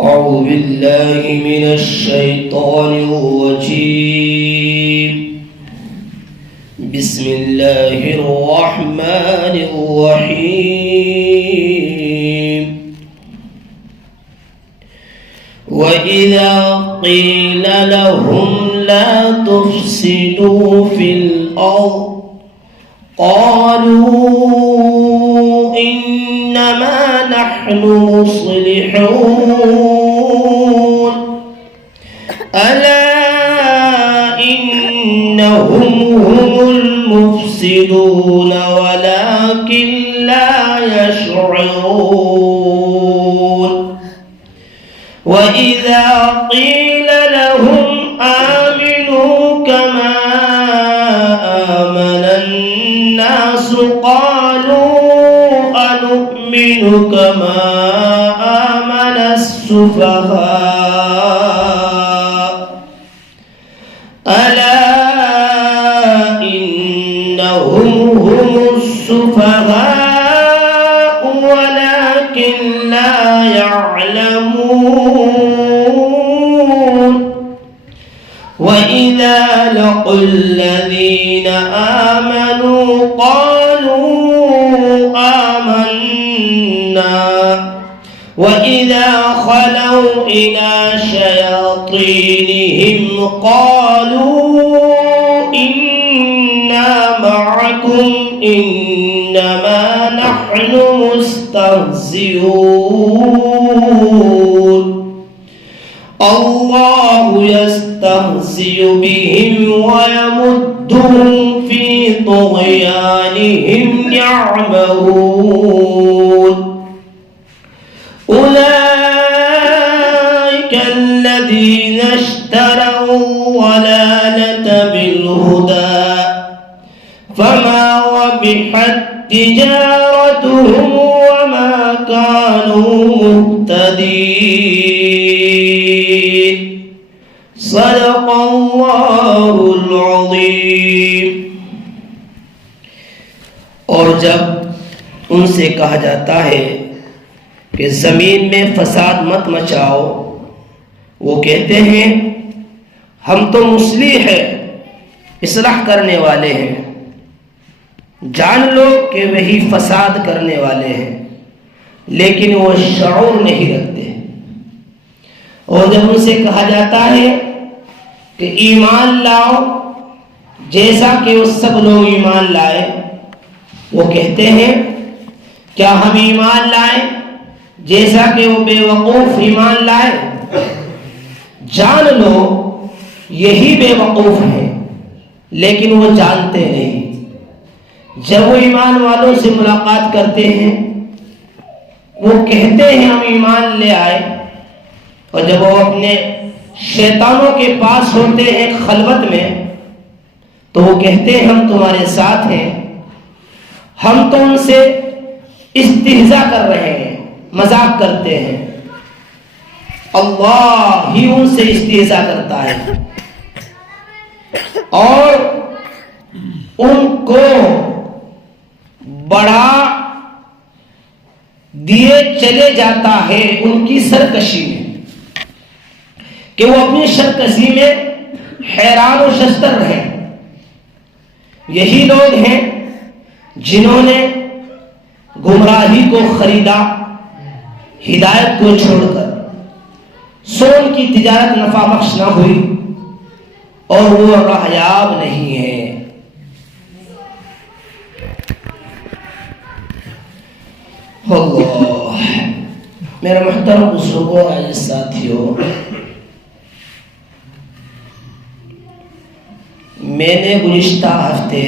أعوذ بالله من الشيطان الرجيم. بسم الله الرحمن الرحيم. وإذا قيل لهم لا تفسدوا في الأرض قالوا إنما نحن مصلحون ألا إنهم هم المفسدون ولكن لا يشعرون. وإذا قيل لهم آمنوا كما آمن الناس قالوا أنؤمن كما آمن السفهاء ألا إنهم هم السفهاء ولكن لا يعلمون. وإذا لقوا الذين آمنوا قالوا آمنا وإذا خلوا إلى شياطينهم قالوا إنا معكم إنما نحن مستهزئون. الله يستهزئ بهم ويمدهم في طغيانهم يعمهون. أولئك الذين اشتروا الضلالة بالهدى فما ربحت تجارتهم وما كانوا مهتدين. صدق اللہ العظیم. اور جب ان سے کہا جاتا ہے کہ زمین میں فساد مت مچاؤ، وہ کہتے ہیں ہم تو مصلح ہیں، اصلاح کرنے والے ہیں. جان لو کہ وہی فساد کرنے والے ہیں، لیکن وہ شعور نہیں رکھتے. اور جب ان سے کہا جاتا ہے کہ ایمان لاؤ جیسا کہ وہ سب لوگ ایمان لائے، وہ کہتے ہیں کیا ہم ایمان لائیں جیسا کہ وہ بے وقوف ایمان لائے؟ جان لو یہی بے وقوف ہیں، لیکن وہ جانتے نہیں. جب وہ ایمان والوں سے ملاقات کرتے ہیں وہ کہتے ہیں ہم ایمان لے آئے، اور جب وہ اپنے شیطانوں کے پاس ہوتے ہیں خلوت میں تو وہ کہتے ہیں ہم تمہارے ساتھ ہیں، ہم تو ان سے استہزاء کر رہے ہیں، مذاق کرتے ہیں. اللہ ہی ان سے استہزاء کرتا ہے اور ان کو بڑھا دیے چلے جاتا ہے ان کی سرکشی میں، کہ وہ اپنی سرکشی میں حیران و شستر رہے. یہی لوگ ہیں جنہوں نے گمراہی کو خریدا ہدایت کو چھوڑ کر. سو ان کی تجارت نفع بخش نہ ہوئی اور وہ راہیاب نہیں ہے. اللہ. میرے محترم بزرگوں اور ساتھیوں، میں نے گزشتہ ہفتے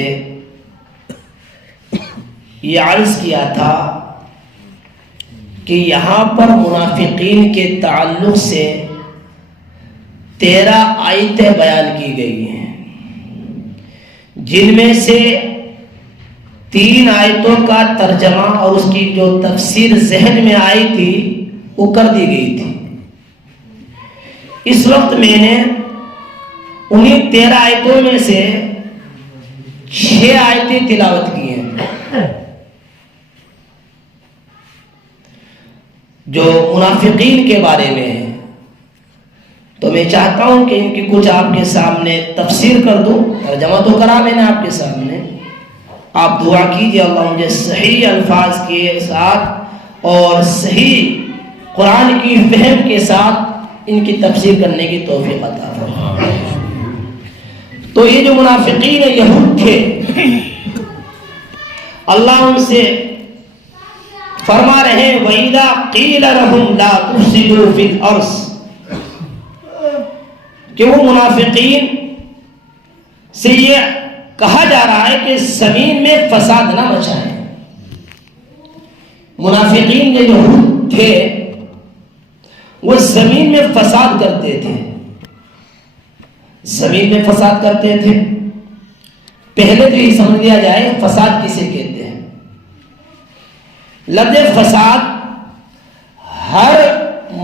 یہ عرض کیا تھا کہ یہاں پر منافقین کے تعلق سے 13 آیتیں بیان کی گئی ہیں، جن میں سے 3 آیتوں کا ترجمہ اور اس کی جو تفسیر ذہن میں آئی تھی وہ کر دی گئی تھی. اس وقت میں نے انہیں 13 آیتوں میں سے 6 آیتیں تلاوت کی ہیں جو منافقین کے بارے میں ہے. تو میں چاہتا ہوں کہ ان کی کچھ آپ کے سامنے تفسیر کر دوں، ترجمہ تو کرا میں نے آپ کے سامنے، آپ دعا کیجیے اللہ مجھے صحیح الفاظ کے ساتھ اور صحیح قرآن کی فہم کے ساتھ ان کی تفسیر کرنے کی توفیق عطا فرمائے۔ تو یہ جو منافقین یہود تھے، اللہ ان سے فرما رہے ہیں وَإِذَا قِيلَ لَهُمْ لَا تُفْسِدُوا فِي الْأَرْضِ، کہ وہ منافقین سے یہ کہا جا رہا ہے کہ زمین میں فساد نہ مچائیں۔ منافقین کے جو تھے وہ زمین میں فساد کرتے تھے، زمین میں فساد کرتے تھے۔ پہلے تو یہ سمجھ لیا جائے فساد کسے کہتے ہیں۔ لفظ فساد ہر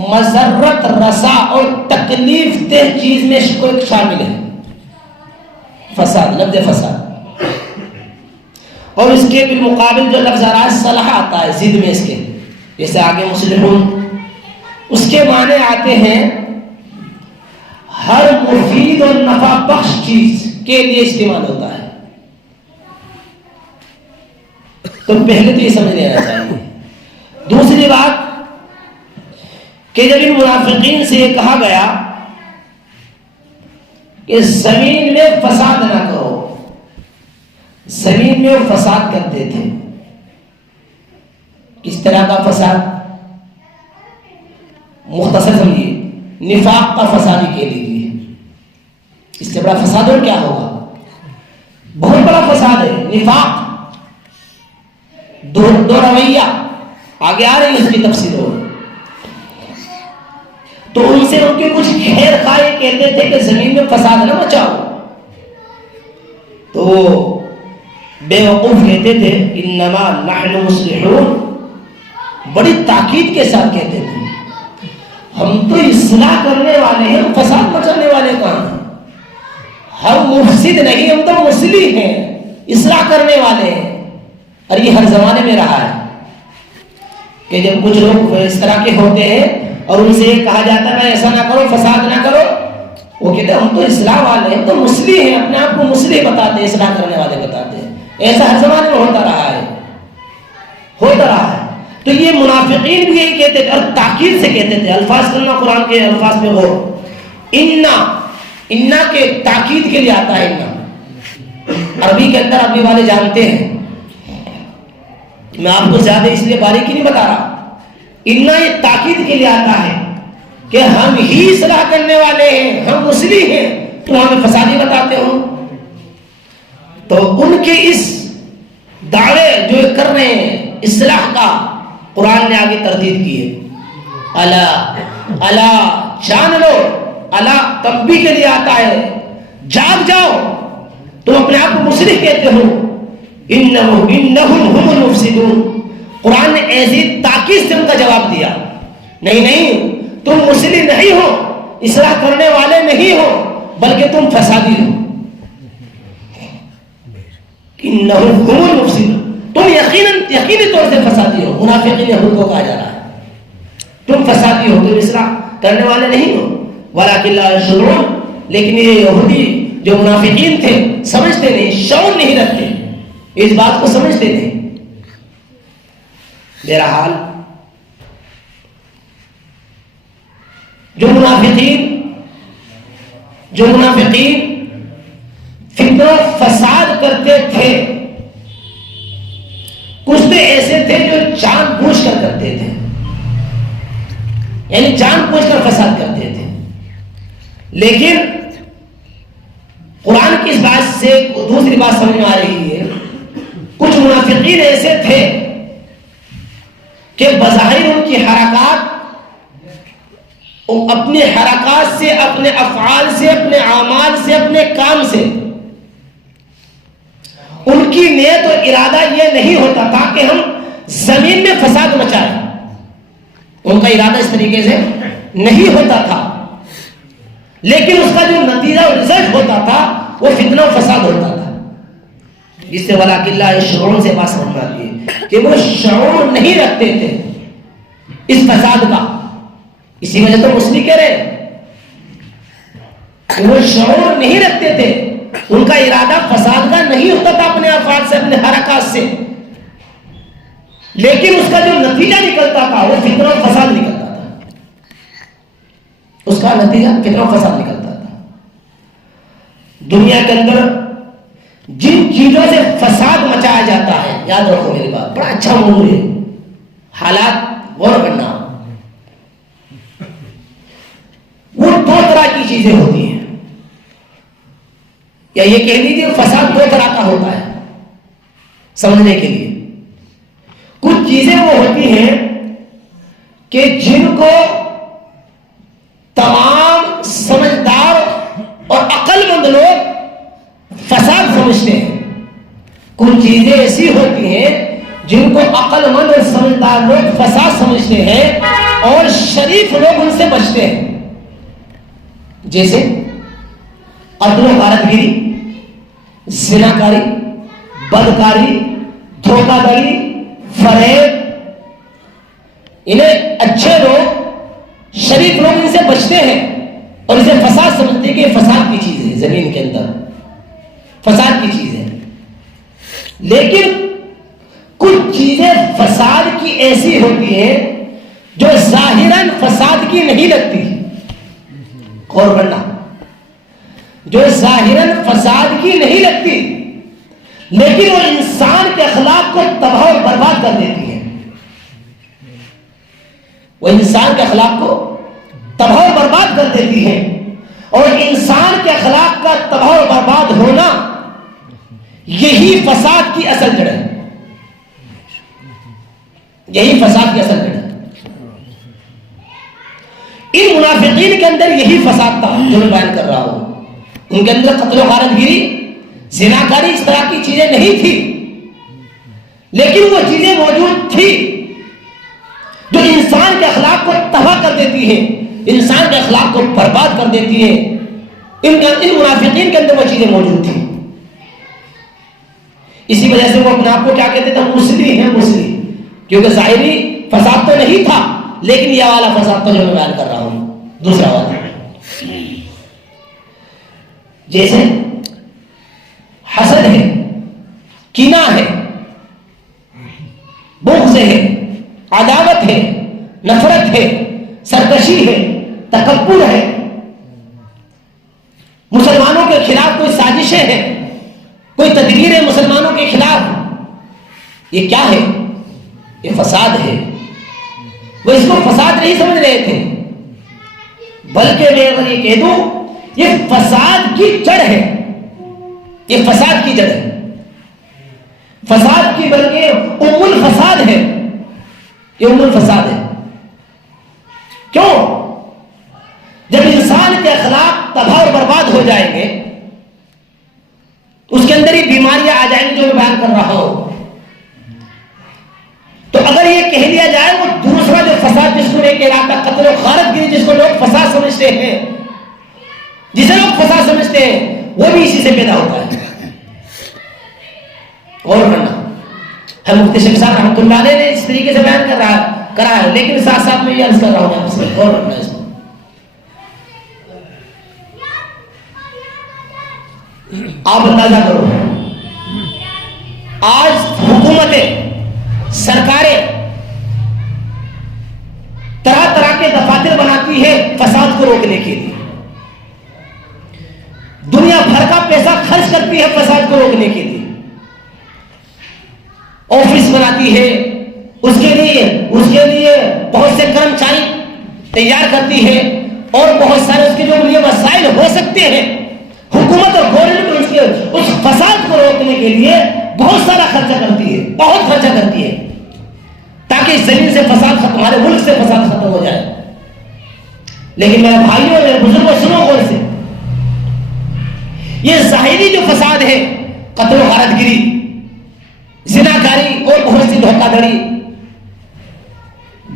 مضرت رسا اور تکلیف دہ چیز میں شامل ہے، فساد، لفظ فساد۔ اور اس کے بالمقابل جو لفظ آ رہا ہے صلح آتا ہے ضد میں اس کے، جیسے آگے مصلحون، اس کے معنی آتے ہیں ہر مفید اور نفع بخش چیز کے لیے استعمال ہوتا ہے۔ تو پہلے تو یہ سمجھ لینا چاہیے۔ دوسری بات کہ جب ان منافقین سے یہ کہا گیا کہ زمین میں فساد نہ کرو، زمین میں وہ فساد کرتے تھے۔ کس طرح کا فساد؟ مختصر سمجھیے، نفاق کا فساد ہی کہہ لیجیے، اس سے بڑا فساد اور کیا ہوگا؟ بہت بڑا فساد ہے نفاق، دو رویہ آگے آ رہی ہے اس کی تفصیل ہو۔ تو ان سے ان کے کچھ خیر خواہ کہتے تھے کہ زمین میں فساد نہ مچاؤ، تو بے وقوف کہتے تھے انما نحن مصلحون، بڑی تاکید کے ساتھ کہتے تھے ہم تو اصلاح کرنے والے ہیں، فساد مچانے والے کہاں ہیں؟ ہم مفسد نہیں، ہم تو مصلح ہیں، اصلاح کرنے والے ہیں۔ اور یہ ہر زمانے میں رہا ہے کہ جب کچھ لوگ اس طرح کے ہوتے ہیں اور ان سے یہ کہا جاتا ہے میں ایسا نہ کرو، فساد نہ کرو، وہ کہتے ہیں ہم تو اصلاح والے ہیں، ہم تو مصلح ہیں، اپنے آپ کو مصلح بتاتے ہیں، اصلاح کرنے والے بتاتے ہیں۔ ایسا ہر زمانے میں ہوتا رہا ہے، ہوتا رہا ہے۔ تو یہ منافقین بھی یہی کہتے تھے اور تاکید سے کہتے تھے۔ الفاظ کرنا قرآن کے الفاظ میں غور، انا کے تاکید کے لیے آتا ہے۔ انا عربی کے اندر عربی والے جانتے ہیں، میں آپ کو زیادہ اس لیے باریکی نہیں بتا رہا، انا یہ تاکید کے لیے آتا ہے کہ ہم ہی اصلاح کرنے والے ہیں، ہم مصلح ہیں، تو ہمیں فسادی بتاتے ہو۔ تو ان کے اس دعوے جو کر رہے ہیں اصلاح کا، قرآن نے آگے تردید کی ہے۔ الا جان لو، الا تنبیہ کے لیے آتا ہے، جاگ جاؤ، تم اپنے آپ کو مصلح کہتے ہو، انہم هم المفسدون۔ قرآن نے ایسی تاکید سے ان کا جواب دیا، نہیں تم مصلح نہیں ہو، اصلاح کرنے والے نہیں ہو، بلکہ تم فسادی ہو۔ انہم هم المفسدون، تم یقینی طور سے فسادی ہو۔ منافقین یہود کو کہا جا رہا ہے تم فسادی ہو، تم اصلاح کرنے والے نہیں ہو۔ ولکن لا یشعرون، لیکن یہ یہودی جو منافقین تھے سمجھتے نہیں، شعور نہیں رکھتے، اس بات کو سمجھتے نہیں۔ بہرحال جو منافقین فتنہ و فساد کرتے تھے، کچھ تو ایسے تھے جو جان بوجھ کر کرتے تھے، یعنی جان بوجھ کر فساد کرتے تھے۔ لیکن قرآن کی اس بات سے دوسری بات سمجھ میں آ رہی ہے، کچھ منافقین ایسے تھے کہ بظاہر ان کی حرکات، اپنے حرکات سے، اپنے افعال سے، اپنے اعمال سے، اپنے کام سے ان کی نیت اور ارادہ یہ نہیں ہوتا تھا کہ ہم زمین میں فساد مچائیں، ان کا ارادہ اس طریقے سے نہیں ہوتا تھا، لیکن اس کا جو نتیجہ اور رزلٹ ہوتا تھا وہ فتنہ و فساد ہوتا تھا، جس سے ولکن لا یشعرون سے بات سمجھ آتی ہے کہ وہ شعور نہیں رکھتے تھے اس فساد کا۔ اسی وجہ تو مسلم کہہ رہے ہیں کہ وہ شعور نہیں رکھتے تھے، ان کا ارادہ فساد کا نہیں ہوتا تھا اپنے افعال سے، اپنے حرکات سے، لیکن اس کا جو نتیجہ نکلتا تھا وہ فتنہ و فساد نکلتا تھا، اس کا نتیجہ فتنہ و فساد نکلتا تھا۔ دنیا کے اندر جن چیزوں سے فساد مچایا جاتا ہے، یاد رکھو میری بات، بڑا اچھا موضوع ہے، حالات غور کرنا، وہ دو طرح کی چیزیں ہوتی ہیں، یا یہ کہہ لیجیے فساد دو طرح کا ہوتا ہے سمجھنے کے لیے۔ کچھ چیزیں وہ ہوتی ہیں کہ جن کو تمام سمجھدار اور عقل مند لوگ فساد سمجھتے ہیں، کچھ چیزیں ایسی ہوتی ہیں جن کو عقل مند اور سمجھدار لوگ فساد سمجھتے ہیں اور شریف لوگ ان سے بچتے ہیں، جیسے قتل و غارت گیری، زناکاری، بدکاری، دھوکہ دڑی، فریب، انہیں اچھے لوگ شریف لوگ ان سے بچتے ہیں اور اسے فساد سمجھتے ہیں کہ یہ فساد کی چیز ہے، زمین کے اندر فساد کی چیز ہے۔ لیکن کچھ چیزیں فساد کی ایسی ہوتی ہیں جو ظاہراً فساد کی نہیں لگتی، غور کرنا، جو ظاہراً فساد کی نہیں لگتی لیکن وہ انسان کے اخلاق کو تباہ اور برباد کر دیتی ہے، وہ انسان کے اخلاق کو تباہ اور برباد کر دیتی ہے، اور انسان کے اخلاق کا تباہ اور برباد ہونا یہی فساد کی اصل جڑ ہے، یہی فساد کی اصل جڑ ہے۔ ان منافقین کے اندر یہی فساد تھا جو میں بیان کر رہا ہوں، ان کے اندر قتل و غارت گیری، زناکاری، اس طرح کی چیزیں نہیں تھی، لیکن وہ چیزیں موجود تھی جو انسان کے اخلاق کو تباہ کر دیتی ہے، انسان کے اخلاق کو برباد کر دیتی ہے۔ ان منافقین کے اندر وہ چیزیں موجود تھیں، اسی وجہ سے وہ اپنے آپ کو کیا کہتے تھے؟ مسلم ہیں، مسلم، کیونکہ ظاہری فساد تو نہیں تھا لیکن یہ والا فساد تو جو میں بیان کر رہا ہوں دوسرا والا، جیسے حسد ہے، کینہ ہے، بغض ہے، عداوت ہے، نفرت ہے، سرکشی ہے، تکبر ہے، مسلمانوں کے خلاف کوئی سازشیں ہیں، کوئی تدبیر ہے مسلمانوں کے خلاف، یہ کیا ہے؟ یہ فساد ہے۔ وہ اس کو فساد نہیں سمجھ رہے تھے، بلکہ میں اگر یہ کہہ دوں یہ فساد کی جڑ ہے، یہ فساد کی جڑ ہے، فساد کی بلکہ ام الفساد ہے، یہ ام الفساد ہے۔ کیوں؟ جب انسان کے اخلاق تباہ اور برباد ہو جائیں گے، اس کے اندر ہی بیماریاں آ جائیں گی جو میں بیان کر رہا ہوں، تو اگر یہ کہہ لیا جائے وہ دوسرا جو فساد جس کو ایک علاقہ قتل و غارت گیری جس کو لوگ فساد سمجھتے ہیں، جسے لوگ فساد سمجھتے ہیں، وہ بھی اسی سے پیدا ہوتا ہے۔ غور کرنا، ہم مفتی شیخ صاحب رحمۃ اللہ علیہ نے اس طریقے سے بیان کرا ہے، لیکن ساتھ ساتھ میں یہ عرض کر رہا ہوں آپ سے، غور کرنا اس کو۔ آپ اندازہ کرو، آج حکومتیں، سرکاریں طرح طرح کے دفاتر بناتی ہے فساد کو روکنے کے لیے، دنیا بھر کا پیسہ خرچ کرتی ہے فساد کو روکنے کے لیے، آفس بناتی ہے، اس کے لیے بہت سے کرمچاری تیار کرتی ہے، اور بہت سارے اس کے جو لیے وسائل ہو سکتے ہیں، حکومت اور گورنمنٹ اس فساد کو روکنے کے لیے بہت سارا خرچہ کرتی ہے، بہت خرچہ کرتی ہے، تاکہ زمین سے فساد ختم، ہمارے ملک سے فساد ختم ہو جائے۔ لیکن میرے بھائیوں، میرے بزرگوں، سنو غور سے، یہ ظاہری جو فساد ہے، قتل و غارت گیری، زناکاری اور بہت سی دھوکہ دھڑی،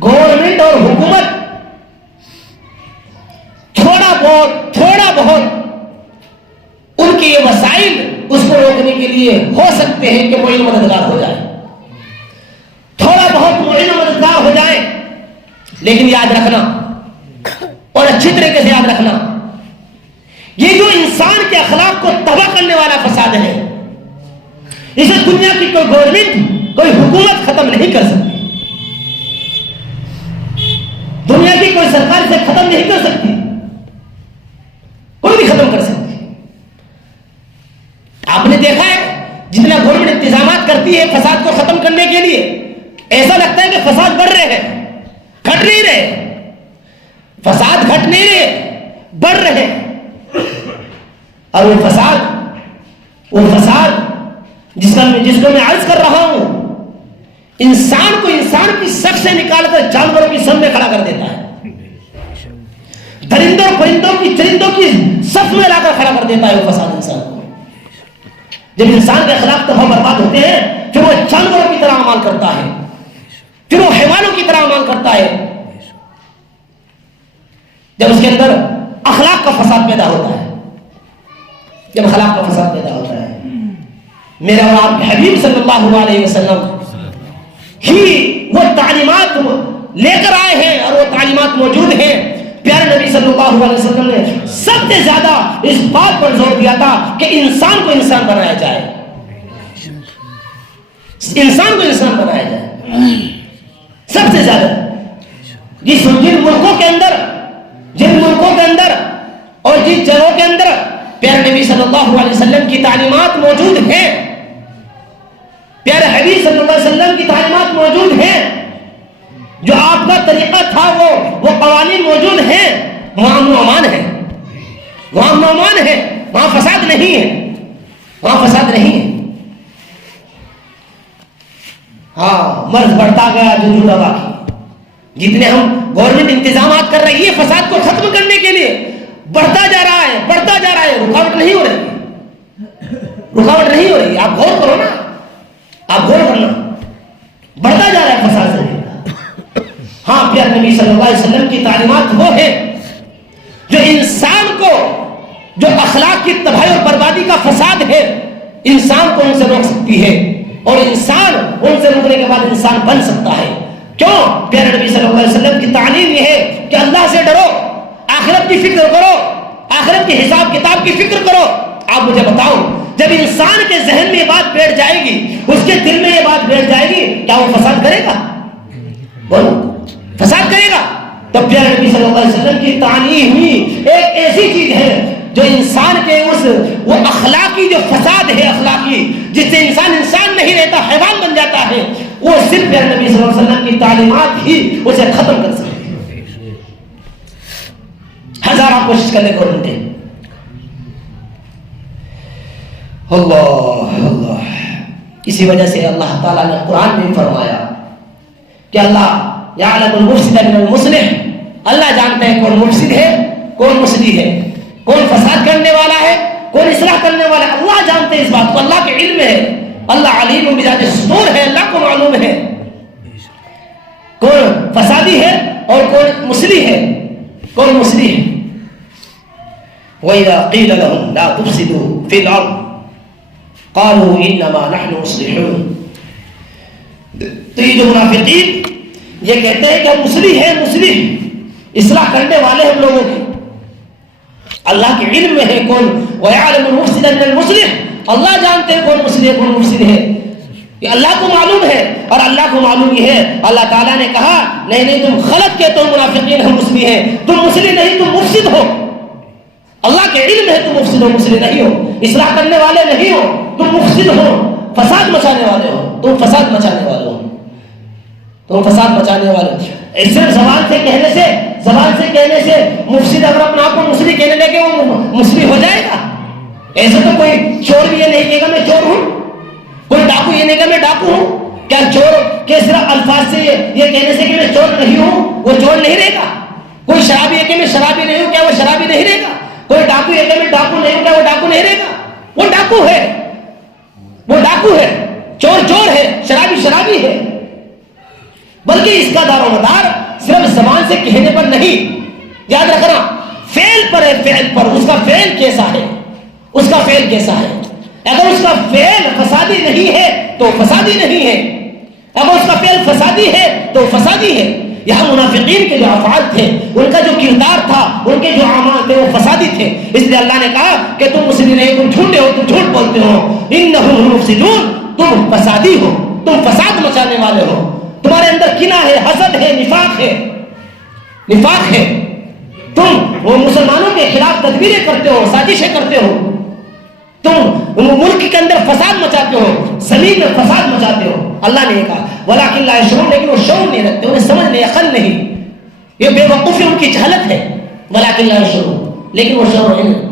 گورنمنٹ اور حکومت تھوڑا بہت ان کے یہ وسائل اس کو روکنے کے لیے ہو سکتے ہیں کہ معین مددگار ہو جائے، تھوڑا بہت معین مددگار ہو جائے، لیکن یاد رکھنا اور اچھی طریقے سے یاد رکھنا، یہ جو انسان کے اخلاق کو تباہ کرنے والا فساد ہے، اسے دنیا کی کوئی گورنمنٹ، کوئی حکومت ختم نہیں کر سکتی، دنیا کی کوئی سرکار سے ختم نہیں کر سکتی، کوئی بھی ختم کر سکتی۔ آپ نے دیکھا ہے جتنا گورنمنٹ انتظامات کرتی ہے فساد کو ختم کرنے کے لیے، ایسا لگتا ہے کہ فساد بڑھ رہے ہیں، گھٹ نہیں رہے، فساد گھٹ نہیں رہے، بڑھ رہے۔ اور وہ فساد جس کو میں عرض کر رہا ہوں، انسان کو انسان کی صف سے نکال کر جانوروں کی صف میں کھڑا کر دیتا ہے، درندوں پرندوں کی چرندوں کی صف میں لا کر کھڑا کر دیتا ہے وہ فساد انسان کو۔ جب انسان کے اخلاق تباہ برباد ہوتے ہیں، پھر وہ جانوروں کی طرح عمل کرتا ہے، پھر وہ حیوانوں کی طرح عمل کرتا ہے۔ جب اس کے اندر اخلاق کا فساد پیدا ہوتا ہے، جب اخلاق کا فساد پیدا ہوتا ہے، میرے اور آپ کے حبیب صلی اللہ علیہ وسلم ہی وہ تعلیمات لے کر آئے ہیں اور وہ تعلیمات موجود ہیں۔ پیارے نبی صلی اللہ علیہ وسلم نے سب سے زیادہ اس بات پر زور دیا تھا کہ انسان کو انسان بنایا جائے، انسان کو انسان بنایا جائے سب سے زیادہ۔ جن ملکوں کے اندر اور جن جگہوں کے اندر پیارے نبی صلی اللہ علیہ وسلم کی تعلیمات موجود ہیں، پیارے حبیب صلی اللہ علیہ وسلم کی تعلیمات موجود ہیں، جو آپ کا طریقہ تھا وہ قوانین موجود ہیں، وہاں امن و امان ہے، وہاں امن و امان ہے، وہاں فساد نہیں ہے، وہاں فساد نہیں ہے۔ ہاں، مرض بڑھتا گیا جو دوا کی، جتنے ہم گورنمنٹ انتظامات کر رہی ہے فساد کو ختم کرنے کے لیے، بڑھتا جا رہا ہے، بڑھتا جا رہا ہے، رکاوٹ نہیں ہو رہی، رکاوٹ نہیں ہو رہی۔ آپ غور کرو نا، آپ غور کرنا، بڑھتا جا رہا ہے فساد سے۔ ہاں، پیارے نبی صلی اللہ علیہ وسلم کی تعلیمات وہ ہے جو انسان کو، جو اخلاق کی تباہی اور بربادی کا فساد ہے، انسان کو ان سے روک سکتی ہے، اور انسان ان سے روکنے کے بعد انسان بن سکتا ہے۔ کیوں؟ پیارے نبی صلی اللہ علیہ وسلم کی تعلیم یہ ہے کہ اللہ سے ڈرو، آخرت کی فکر کرو، آخرت کی حساب کتاب کی فکر کرو۔ آپ مجھے بتاؤ، جب انسان کے ذہن میں یہ بات بیٹھ جائے گی، اس کے دل میں یہ بات بیٹھ جائے گی، کیا وہ فساد کرے گا؟ بولو، فساد کرے گا؟ تو پیارے نبی صلی اللہ علیہ وسلم کی تعلیم ہی ایک ایسی چیز ہے جو انسان کے وہ اخلاقی جو فساد ہے، اخلاقی جس سے انسان نہیں رہتا، حیوان بن جاتا ہے، وہ صرف پیارے نبی صلی اللہ علیہ وسلم کی تعلیمات ہی اسے ختم کر سکتے ہیں۔ ہزار آپ کوشش کرنے کو ملتے ہیں۔ اللہ اللہ، اسی وجہ سے اللہ تعالیٰ نے قرآن میں فرمایا کہ اللہ یعلم المفسد من المصلح، اللہ جانتا ہے کون مفسد ہے، کون مصلح ہے، کون فساد کرنے والا ہے، کون اصلاح کرنے والا ہے۔ اللہ جانتے ہیں اس بات کو، اللہ کے علم ہے، اللہ علیم بذات الصدور ہے، اللہ کو معلوم ہے کون فسادی ہے اور کون مصلح ہے، کون مصلح ہے۔ وَإِذَا قِيلَ لَهُمْ لَا تُفْسِدُوا فِي الْأَرْضِ قَالُوا إِنَّمَا نَحْنُ مُصْلِحُونَ۔ تو یہ جو منافقین یہ کہتے ہیں کہ ہم مصلح ہیں، مصلح اصلاح کرنے والے ہم لوگوں کی، اللہ کے علم میں ہے کون، وَيَعْلَمُ الْمُفْسِدَ مِنَ الْمُصْلِحِ، اللہ جانتے ہیں کون مصلح ہے کون مفسد ہے، یہ اللہ کو معلوم ہے۔ اور اللہ کو معلوم یہ ہے، اللہ تعالیٰ نے کہا نہیں تم غلط کہتے ہو، منافقین ہم مصلح ہیں، تم مصلح نہیں، تم مفسد ہو۔ اللہ کے علم ہے تم مفسد ہو، مصلح نہیں ہو، اصلاح کرنے والے نہیں ہو، تم مفسد ہو، فساد مچانے والے ہو، تم فساد مچانے والے ہو، تم فساد مچانے والے۔ صرف زبان سے کہنے سے مفسد اگر اپنا آپ کو مصلح کہنے لگے وہ مصلح ہو جائے گا؟ ایسے تو کوئی چور بھی یہ نہیں کہے گا میں چور ہوں، کوئی ڈاکو یہ نہیں کہا میں ڈاکو ہوں۔ کیا چور کے صرف الفاظ سے یہ کہنے سے کہ میں چور نہیں ہوں وہ چور نہیں رہے گا؟ کوئی شرابی ہے کہ میں شرابی نہیں ہوں، کیا وہ شرابی نہیں رہے گا؟ کوئی ڈاکو ہے کہ میں ڈاکو نہیں ہوں، کیا وہ ڈاکو نہیں رہے گا؟ وہ ڈاکو ہے، وہ ڈاکو ہے، چور چور ہے، شرابی شرابی ہے۔ بلکہ اس کا دار و مدار صرف زبان سے کہنے پر نہیں، یاد رکھنا فعل پر ہے، فعل پر، اس کا فعل کیسا ہے، اس کا فعل کیسا ہے۔ اگر اس کا فعل فسادی نہیں ہے تو فسادی نہیں ہے، اگر اس کا فعل فسادی ہے تو فسادی ہے۔ یہاں منافقین کے جو افعال تھے، ان کا جو کردار تھا، ان کے جو اعمال تھے وہ فسادی تھے۔ ہے، اس لیے اللہ نے کہا کہ تم مسلم نہیں، تم جھوٹے ہو، تم جھوٹ بولتے ہو، انہم هم المفسدون، تم فسادی ہو، تم فساد مچانے والے ہو، تمہارے اندر کینہ ہے، حسد ہے، نفاق ہے، تم وہ مسلمانوں کے خلاف تدبیریں کرتے ہو، سازشیں کرتے ہو، تم ملک کے اندر فساد مچاتے ہو، زمین میں فساد مچاتے ہو۔ اللہ نے کہا ولیکن لا یشعرون، لیکن وہ شعور نہیں رکھتے، انہیں سمجھ نہیں، عقل نہیں، یہ بے وقوفی ان کی جہالت ہے، ولیکن لا یشعرون، لیکن وہ شعور نہیں رکھتے۔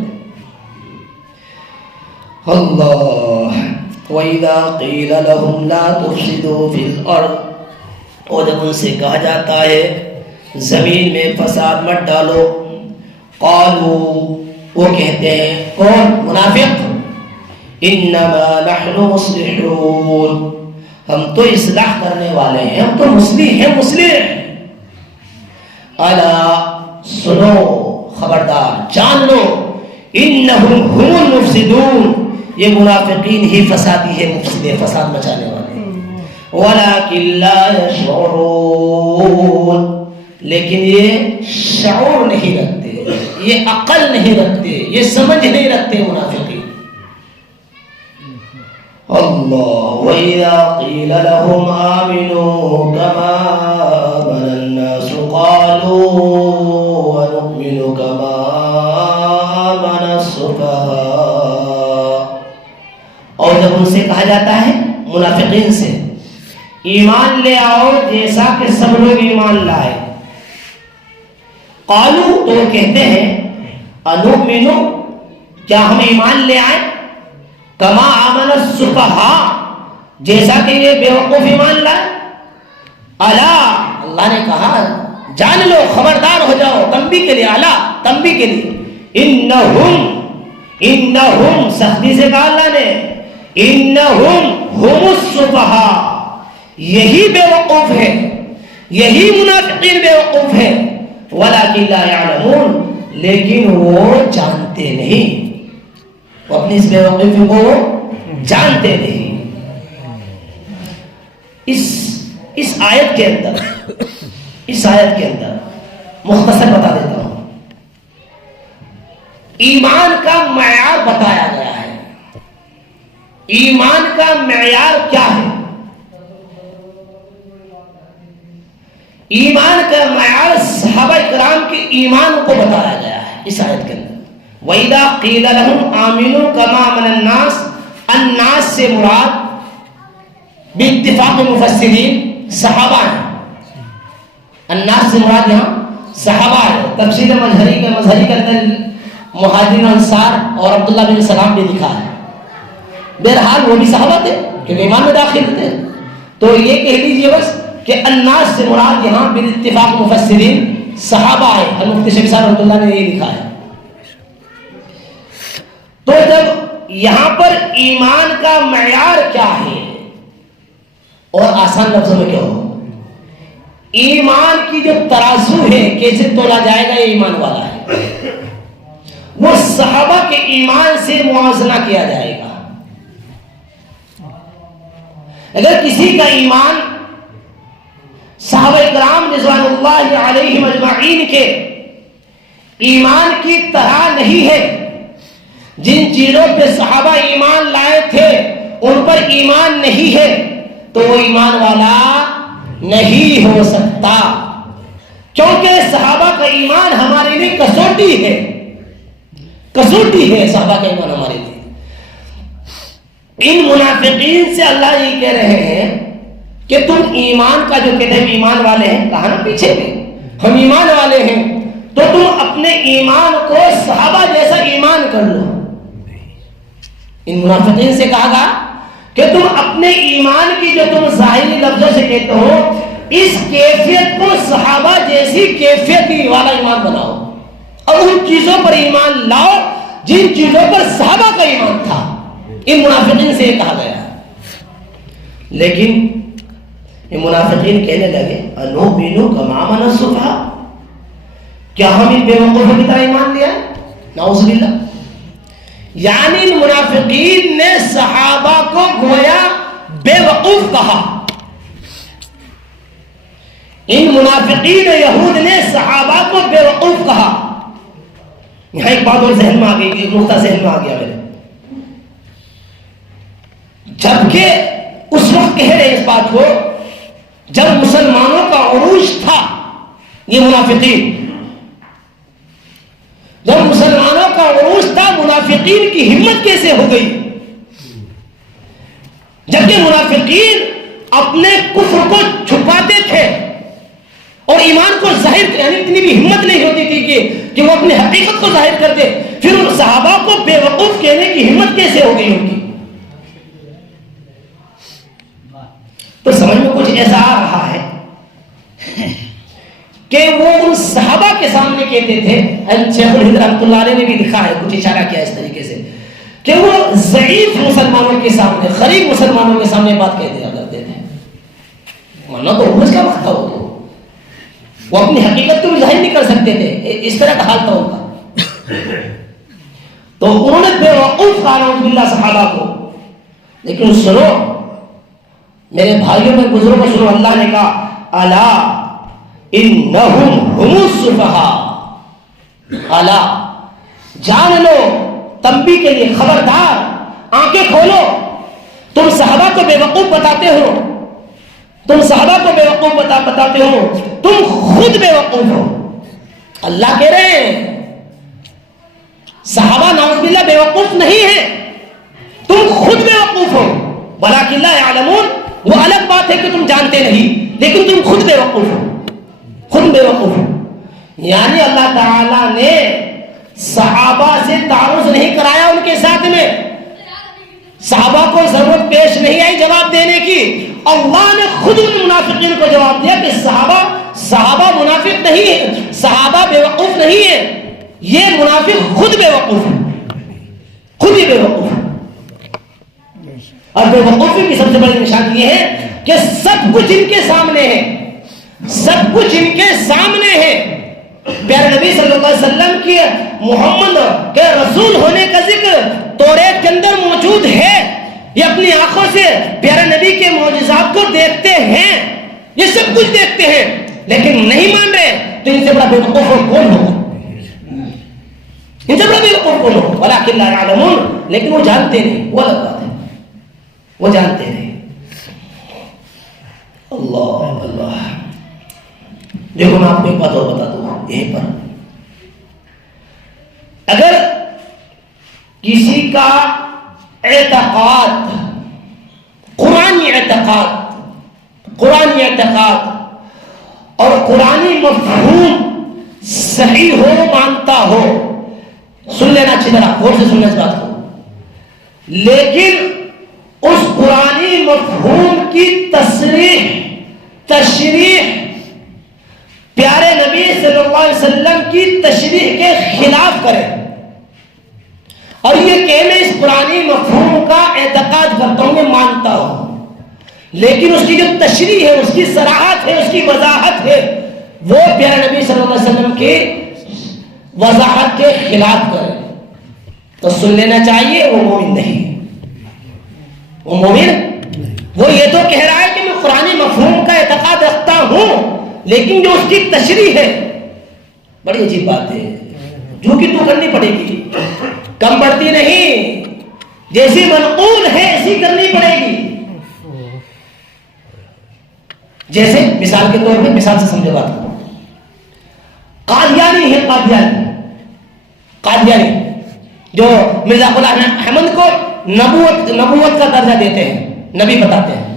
اللہ وَإِذَا قِيلَ لَهُمْ لَا تُفْسِدُوا فِي الْأَرْضِ، اور جب ان سے کہا جاتا ہے زمین میں فساد مت ڈالو، قالوا، وہ کہتے ہیں کون؟ منافق، انما نحن مصلحون، ہم تو اصلاح کرنے والے ہیں، ہم تو مصلح ہیں۔ الا، سنو، خبردار، جان لو، انہم هم المفسدون، یہ منافقین ہی فسادی ہے، مفسد ہے، فساد مچانے والے ہیں، ولکن لا یشعرون، لیکن یہ شعور نہیں رکھتے، یہ عقل نہیں رکھتے، یہ سمجھ نہیں رکھتے منافقین۔ اللہ وَإِذَا قِيلَ لَهُمْ آمِنُوا كَمَا آمَنَ النَّاسُ قَالُوا وَنُؤْمِنُ كَمَا آمَنَ السُّفَهَاءُ، اور جب ان سے کہا جاتا ہے منافقین سے ایمان لے آؤ جیسا کہ سب لوگ ایمان لائے، قالوا، تو وہ کہتے ہیں انؤمن، کیا ہم ایمان لے آئیں، کما آمن السفہاء، جیسا کہ یہ بے وقوف ایمان لائے، الا، اللہ نے کہا جان لو، خبردار ہو جاؤ، تنبیہ کے لیے، الا تنبیہ کے لیے، انہم سختی سے کہا اللہ نے، انہم هم السفہاء، یہی بے وقوف ہے، یہی منافقین بے وقوف ہے، ولکن لا یعلمون، لیکن وہ جانتے نہیں، وہ اپنی اس بے وقوفی کو جانتے نہیں۔ اس آیت کے اندر مختصر بتا دیتا ہوں، ایمان کا معیار بتایا گیا ہے۔ ایمان کا معیار کیا ہے؟ ایمان کا معیار صحابہ کرام کے ایمان کو بتایا گیا ہے اس آیت کے اندر۔ وَإِذَا قِيلَ لَهُمْ آمِنُوا كَمَا آمَنَ النَّاسُ، الناس سے مراد باتفاق مفسرین صحابہ ہیں، الناس سے مراد یہاں صحابہ ہے۔ تفسیر مظہری کے اندر مہاجرین انصار اور عبداللہ بن سلام بھی لکھا ہے، بہرحال وہ بھی صحابہ تھے کیونکہ ایمان میں داخل تھے، تو یہ کہہ لیجیے بس کہ الناس سے مراد یہاں بالاتفاق مفسرین صحابہ ہے، مفتی شفیع صاحب رحمۃ اللہ نے یہ لکھا ہے۔ تو جب یہاں پر ایمان کا معیار کیا ہے اور آسان لفظوں میں کیا ہو، ایمان کی جو ترازو ہے کیسے تولا جائے گا، یہ ایمان والا ہے، وہ صحابہ کے ایمان سے موازنہ کیا جائے گا۔ اگر کسی کا ایمان صحابہ کرام رضوان اللہ علیہم اجمعین کے ایمان کی طرح نہیں ہے، جن چیزوں پہ صحابہ ایمان لائے تھے ان پر ایمان نہیں ہے، تو وہ ایمان والا نہیں ہو سکتا، کیونکہ صحابہ کا ایمان ہمارے لیے کسوٹی ہے، کسوٹی ہے صحابہ کا ایمان ہمارے لیے۔ ان منافقین سے اللہ یہ کہہ رہے ہیں کہ تم ایمان کا جو کہتے ہیں ایمان والے ہیں، کہا نا پیچھے میں ہم ایمان والے ہیں، تو تم اپنے ایمان کو صحابہ جیسا ایمان کر لو۔ ان منافقین سے کہا گا کہ تم اپنے ایمان کی جو تم ظاہری لفظوں سے کہتے ہو، اس کیفیت کو صحابہ جیسی کیفیت والا ایمان بناؤ، اور ان چیزوں پر ایمان لاؤ جن چیزوں پر صحابہ کا ایمان تھا۔ ان منافقین سے یہ کہا گیا، لیکن یہ منافقین کہنے لگے انؤمن کما آمن السفہاء، کیا ہم ان بے وقوفوں کی طرح ایمان لیا ہے؟ نعوذ باللہ۔ یعنی ان منافقین نے صحابہ کو گویا بے وقوف کہا، ان منافقین یہود نے صحابہ کو بے وقوف کہا، یہاں ایک بات اور ذہن میں آ گئی، ایک نقطہ ذہن میں آ گیا میرے، جبکہ اس وقت کہہ رہے اس بات کو جب مسلمانوں کا عروج تھا، یہ منافقین، جب مسلمانوں کا عروج تھا، منافقین کی ہمت کیسے ہو گئی؟ جبکہ منافقین اپنے کفر کو چھپاتے تھے اور ایمان کو ظاہر، یعنی اتنی بھی ہمت نہیں ہوتی تھی کہ وہ اپنے حقیقت کو ظاہر کرتے، پھر ان صحابہ کو بے وقوف کہنے کی ہمت کیسے ہو گئی ان کی؟ تو سمجھ میں کچھ ایسا آ رہا ہے کہ وہ ان صحابہ کے سامنے کہتے تھے، شیخ الہند رحمۃ اللہ علیہ نے بھی لکھا ہے، کچھ اشارہ کیا اس طریقے سے، کہ وہ ضعیف مسلمانوں کے سامنے، غریب مسلمانوں کے سامنے بات کہہ دیا کرتے تھے، ورنہ تو عروج کا وقت تھا، وہ اپنی حقیقت کو بھی ظاہر نہیں کر سکتے تھے، اس طرح کا حال تھا ان کا۔ تو انہوں نے بے وقوف کہا نعوذ باللہ صحابہ کو، لیکن سنو میرے بھائیوں میں بزرگوں سنو، اللہ نے کہا الا انہم هم السفہاء، الا جان لو، تنبیہ کے لیے، خبردار، آنکھیں کھولو، تم صحابہ کو بے وقوف بتاتے ہو، تم صحابہ کو بے وقوف بتاتے ہو، تم خود بے وقوف ہو۔ اللہ کہہ رہے ہیں صحابہ نعوذ باللہ بے وقوف نہیں ہیں، تم خود بے وقوف ہو، ولکن لا یعلمون، وہ الگ بات ہے کہ تم جانتے نہیں، لیکن تم خود بے وقوف ہو، خود بے وقوف ہو۔ یعنی اللہ تعالیٰ نے صحابہ سے تعارض نہیں کرایا ان کے ساتھ میں، صحابہ کو ضرورت پیش نہیں آئی جواب دینے کی، اللہ نے خود ان منافقین کو جواب دیا کہ صحابہ منافق نہیں ہے، صحابہ بے وقوف نہیں ہے، یہ منافق خود بے وقوف ہے، خود ہی بے وقوف ہے۔ اور بے وقوفی کی سب سے بڑی نشانی یہ ہے کہ سب کچھ ان کے سامنے ہے، سب کچھ ان کے سامنے ہے۔ پیارے نبی صلی اللہ علیہ وسلم کی، محمد کے رسول ہونے کا ذکر توریت کے اندر موجود ہے، یہ اپنی آنکھوں سے پیارے نبی کے معجزات کو دیکھتے ہیں، یہ سب کچھ دیکھتے ہیں، لیکن نہیں مان رہے، تو ان سے بڑا بے وقوف کون ہوگا؟ ان سے بڑا بے وقوف کون ہوگا؟ ولکن لا یعلمون، لیکن وہ جانتے نہیں، وہ الگ بات ہے، وہ جانتے نہیں۔ اللہ اللہ، دیکھو میں آپ کو ایک بات اور بتا دوں یہیں پر، اگر کسی کا اعتقاد، قرآنی اعتقاد اور قرآنی مفہوم صحیح ہو، مانتا ہو، سن لینا اچھی طرح، غور سے سننا اس بات کو، لیکن اس قرآنی مفہوم کی تشریح پیارے نبی صلی اللہ علیہ وسلم کی تشریح کے خلاف کرے، اور یہ کہ میں اس قرآنی مفہوم کا اعتقاد کرتا ہوں، میں مانتا ہوں، لیکن اس کی جو تشریح ہے، اس کی صراحت ہے، اس کی وضاحت ہے، وہ پیارے نبی صلی اللہ علیہ وسلم کی وضاحت کے خلاف کرے، تو سن لینا چاہیے وہ مومن نہیں، وہ مومن، وہ یہ تو کہہ رہا ہے کہ میں قرآنی مفہوم کا اعتقاد رکھتا ہوں، لیکن جو اس کی تشریح ہے، بڑی عجیب بات ہے، جو کہ تو کرنی پڑے گی، کم پڑتی نہیں، جیسی منقول ہے ایسی کرنی پڑے گی۔ جیسے مثال کے طور پہ، مثال سے سمجھے بات کو، قادیانی ہے، قادیانی جو مرزا غلام احمد کو نبوت کا درجہ دیتے ہیں، نبی بتاتے ہیں،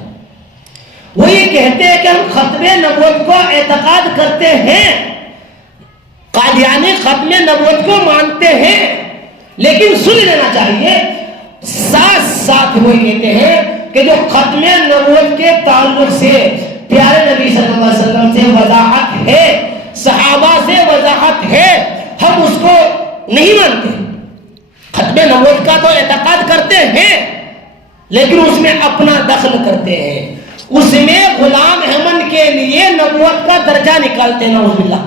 وہ یہ کہتے ہیں کہ ہم ختم نبوت کو اعتقاد کرتے ہیں، قادیانی ختم نبوت کو مانتے ہیں، لیکن سن لینا چاہیے ساتھ ساتھ وہ کہتے ہیں کہ جو ختم نبوت کے تعلق سے پیارے نبی صلی اللہ علیہ وسلم سے وضاحت ہے، صحابہ سے وضاحت ہے، ہم اس کو نہیں مانتے، ختم نبوت کا تو اعتقاد کرتے ہیں، لیکن اس میں اپنا دخل کرتے ہیں، اس میں غلام احمد کے لیے نبوت کا درجہ نکالتے ہیں، نعوذ باللہ۔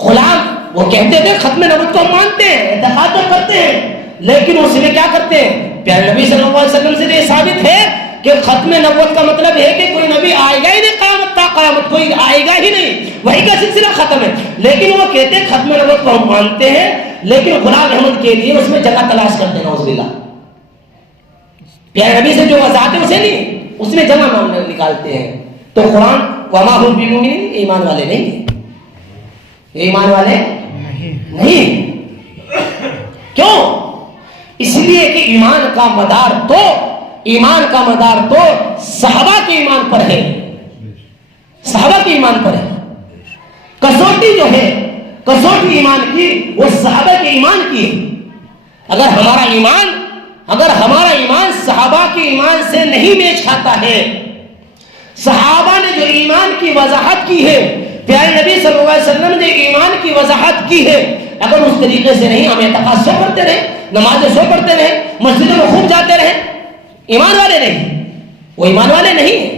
غلام وہ کہتے تھے ختم نبوت کو مانتے ہیں، اعتقاد تو کرتے ہیں، لیکن اس میں کیا کرتے ہیں؟ پیارے نبی صلی اللہ علیہ وسلم سے یہ ثابت ہے کہ ختم نبوت کا مطلب ہے کہ کوئی نبی آئے گا ہی نہیں قیامت تک، قیامت کوئی آئے گا ہی نہیں، وحی کا سلسلہ ختم ہے. لیکن وہ کہتے ہیں ختم نبوت کو ہم مانتے ہیں، لیکن غلام احمد کے لیے اس میں جگہ تلاش کرتے ہیں. نعوذ باللہ. پیارے نبی سے جو وضاحت ہے اسے نہیں، اس میں جگہ نکالتے ہیں. تو قرآن وما هم بمؤمنین ایمان والے نہیں ہیں، ایمان والے نہیں. کیوں؟ اس لیے کہ ایمان کا مدار تو صحابہ کے ایمان پر ہے، صحابہ کے ایمان پر ہے. کسوٹی جو ہے، کسوٹی ایمان کی وہ صحابہ کے ایمان کی ہے. اگر ہمارا ایمان صحابہ کے ایمان سے نہیں میچ کھاتا ہے، صحابہ نے جو ایمان کی وضاحت کی ہے، پیارے نبی صلی اللہ علیہ وسلم نے ایمان کی وضاحت کی ہے، اگر اس طریقے سے نہیں، ہم اعتقاد سو پڑھتے رہے، نمازیں سو پڑھتے رہے، مسجدوں میں خوب جاتے رہے، ایمان والے نہیں، وہ ایمان والے نہیں ہیں.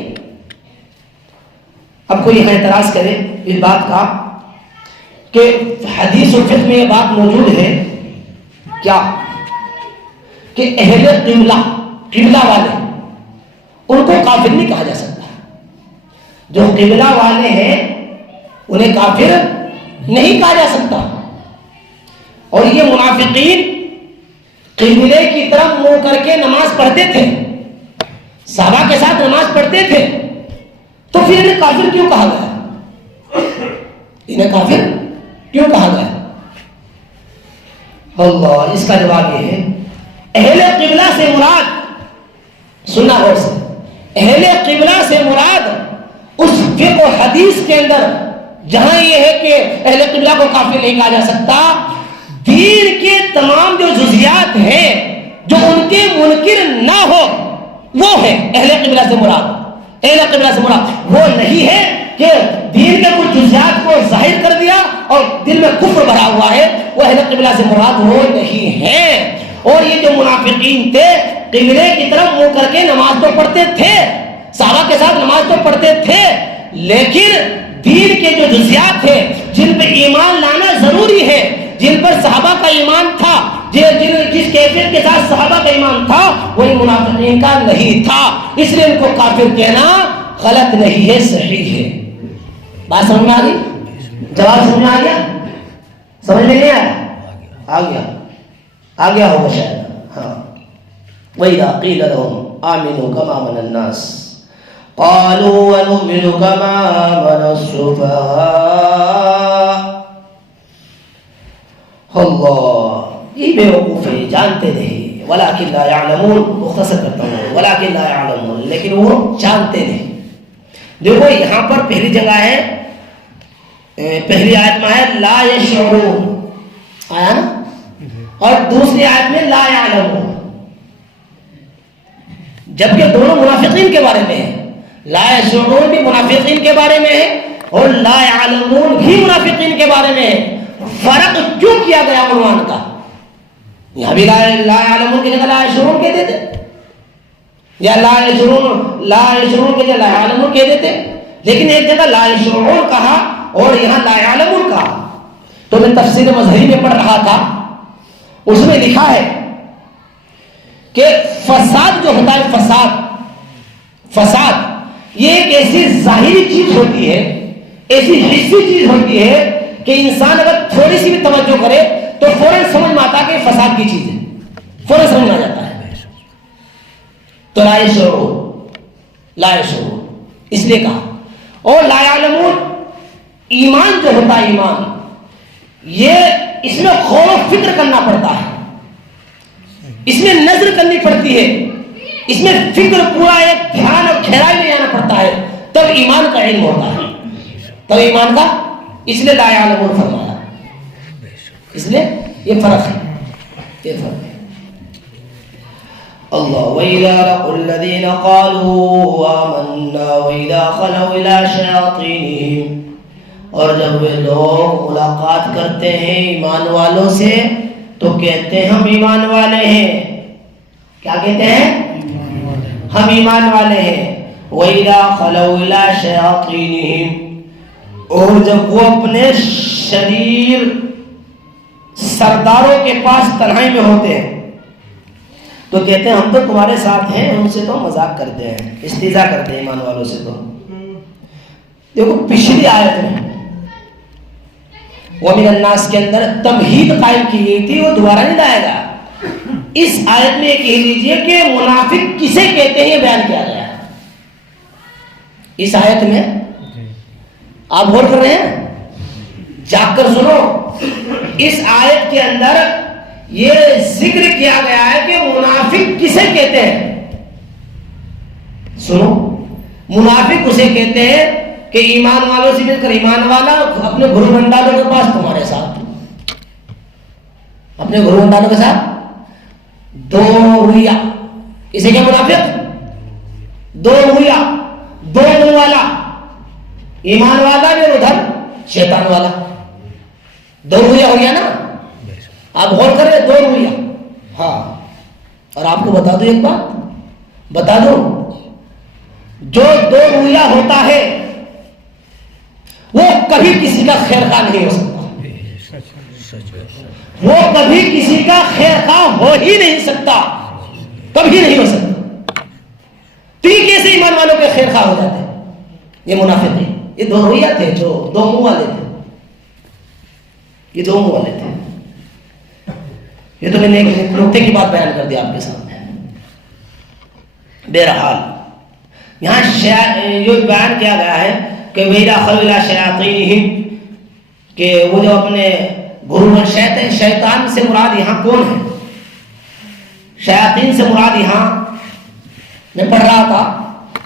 اب کوئی یہاں اعتراض کرے اس بات کا کہ حدیث و فقہ میں یہ بات موجود ہے کیا کہ اہل قبلہ والے ان کو کافر نہیں کہا جا سکتا. جو قبلہ والے ہیں انہیں کافر نہیں کہا جا سکتا. اور یہ منافقین قبلے کی طرف منہ کر کے نماز پڑھتے تھے، صحابہ کے ساتھ نماز پڑھتے تھے، تو پھر انہیں کافر کیوں کہا گیا؟ انہیں کافر کیوں کہا گیا؟ اللہ، اس کا جواب یہ ہے اہل قبلہ سے مراد، سننا غور سے، اہل قبلہ سے مراد اس فقہ و حدیث کے اندر جہاں یہ ہے کہ اہل قبلہ کو کافر نہیں کہا جا سکتا، دین کے تمام جو جزیات ہیں جو ان کے منکر نہ ہو وہ ہے اہل قبلہ سے مراد. اہل قبلہ سے مراد وہ نہیں ہے کہ دین کے کچھ جزیات کو ظاہر کر دیا اور دل میں کفر بھرا ہوا ہے، وہ اہل قبلہ سے مراد وہ نہیں ہے. اور یہ جو منافقین تھے قبلے کی طرف منہ کر کے نماز تو پڑھتے تھے، صحابہ کے ساتھ نماز تو پڑھتے تھے، لیکن دین کے جو جزیات تھے جن پہ ایمان لانا ضروری ہے، جن پر صحابہ کا ایمان تھا، جس کیفیت کے ساتھ صحابہ کا ایمان تھا، وہی منافقین کا نہیں تھا. اس لیے ان کو کافر کہنا غلط نہیں ہے، صحیح ہے. بات سمجھ میں آ گئی؟ جواب سمجھ میں آ گیا؟ سمجھ میں نہیں آیا؟ آ گیا ہوگا شاید. ہاں. وَإِذَا قِيلَ لَهُمْ آمِنُوا كَمَا آمَنَ النَّاسُ قَالُوا وَنُؤْمِنُ كَمَا آمَنَ السُّفَهَاءُ. اللہ، یہ بے وقوف ہے، جانتے نہیں، وَلَكِنْ لَا يَعْلَمُونَ. مختصر کرتا ہوں، وَلَكِنْ لَا يَعْلَمُونَ، لیکن وہ جانتے نہیں. دیکھو یہاں پر پہلی جگہ ہے، پہلی آیت میں ہے لا یشعرون، آیا نا، اور دوسری آیت میں لا یعلمون، جبکہ دونوں منافقین کے بارے میں ہے. لا یشعرون بھی منافقین کے بارے میں ہے اور لا یعلمون بھی منافقین کے بارے میں ہے. فرق کیوں کیا گیا عنوان کا؟ یہاں بھی لا یعلمون کی جگہ لا یشعرون کہہ دیتے، یا لا یشعرون کی جگہ لا یعلمون کہہ دیتے، لیکن ایک جگہ لا یشعرون کہا اور یہاں لا یعلمون کہا. تو میں تفسیر مظہری میں پڑھ رہا تھا، اس میں لکھا ہے کہ فساد جو ہوتا ہے، فساد یہ ایک ایسی ظاہری چیز ہوتی ہے، ایسی حسی چیز ہوتی ہے کہ انسان اگر تھوڑی سی بھی توجہ کرے تو فوراً سمجھ میں آتا کہ فساد کی چیز ہے، فوراً سمجھ میں آ جاتا ہے. تو لا یشعرون اس لیے کہا. اور لا یعلمون ایمان جو ہوتا ہے، ایمان یہ اس میں غور و فکر کرنا پڑتا ہے، اس میں نظر کرنی پڑتی ہے، اس میں فکر پورا ایک دھیان اور گہرائی میں جانا پڑتا ہے، تب ایمان کا علم ہوتا ہے، تب ایمان کا. اس لیے لا یعلمون فرمایا، اس لیے یہ فرق ہے، یہ فرق ہے. اللہ وَإِذَا لَقُوا الَّذِينَ قَالُوا آمَنَّا وَإِذَا خَلَوْا إِلَىٰ شَيَاطِينِهِمْ، اور جب وہ لوگ ملاقات کرتے ہیں ایمان والوں سے تو کہتے ہیں ہم ایمان والے ہیں. کیا کہتے ہیں؟ ہم ایمان والے ہیں. وَإِذَا خَلَوْا إِلَىٰ شَيَاطِينِهِمْ، اور جب وہ اپنے شریر سرداروں کے پاس تنہائی میں ہوتے ہیں تو کہتے ہیں ہم تو تمہارے ساتھ ہیں، ان سے تو مذاق کرتے ہیں، استہزاء کرتے ہیں ایمان والوں سے. تو دیکھو پچھلی آیت میں وَمِنَ النَّاسِ کے اندر تمہید قائم کی گئی تھی، وہ دوبارہ نہیں لائے گا. اس آیت میں کہہ لیجئے کہ منافق کسے کہتے ہیں بیان کیا گیا ہے. اس آیت میں آپ غور کر رہے ہیں، جاگ کر سنو. اس آیت کے اندر یہ ذکر کیا گیا ہے کہ منافق کسے کہتے ہیں. سنو، منافق اسے کہتے ہیں کہ ایمان والوں سے مل کر ایمان والا اپنے گھر بندالوں کے پاس تمہارے ساتھ، اپنے گھر بندالوں کے ساتھ دو رویا. اسے کیا منافق؟ دو رویا، دو منہ والا. ایمان والا بھی ادھر شیطان والا. دو رویا ہو گیا نا. آپ غور کریں، دو رویا. ہاں، اور آپ کو بتا دو ایک بات، بتا دو، جو دو رویا ہوتا ہے وہ کبھی کسی کا خیر خواہ نہیں ہو سکتا. وہ کبھی کسی کا خیر خواہ ہو ہی نہیں سکتا، کبھی نہیں ہو سکتا. تو یہ کیسے ایمان والوں کے خیر خواہ ہو جاتے ہیں؟ یہ منافق ہیں. یہ دو رویا تھے جو دو منہ والے تھے. یہ دو منہ والے تھے. یہ تو میں نے ایک نقطے کی بات بیان کر دی آپ کے سامنے. بہرحال یہاں جو بیان کیا گیا ہے کہ وَإِذَا خَلَوْا إِلَىٰ شَيَاطِينِهِمْ، کہ وہ جو اپنے گروہ شیطان سے مراد یہاں کون ہے؟ شیاطین سے مراد یہاں میں پڑھ رہا تھا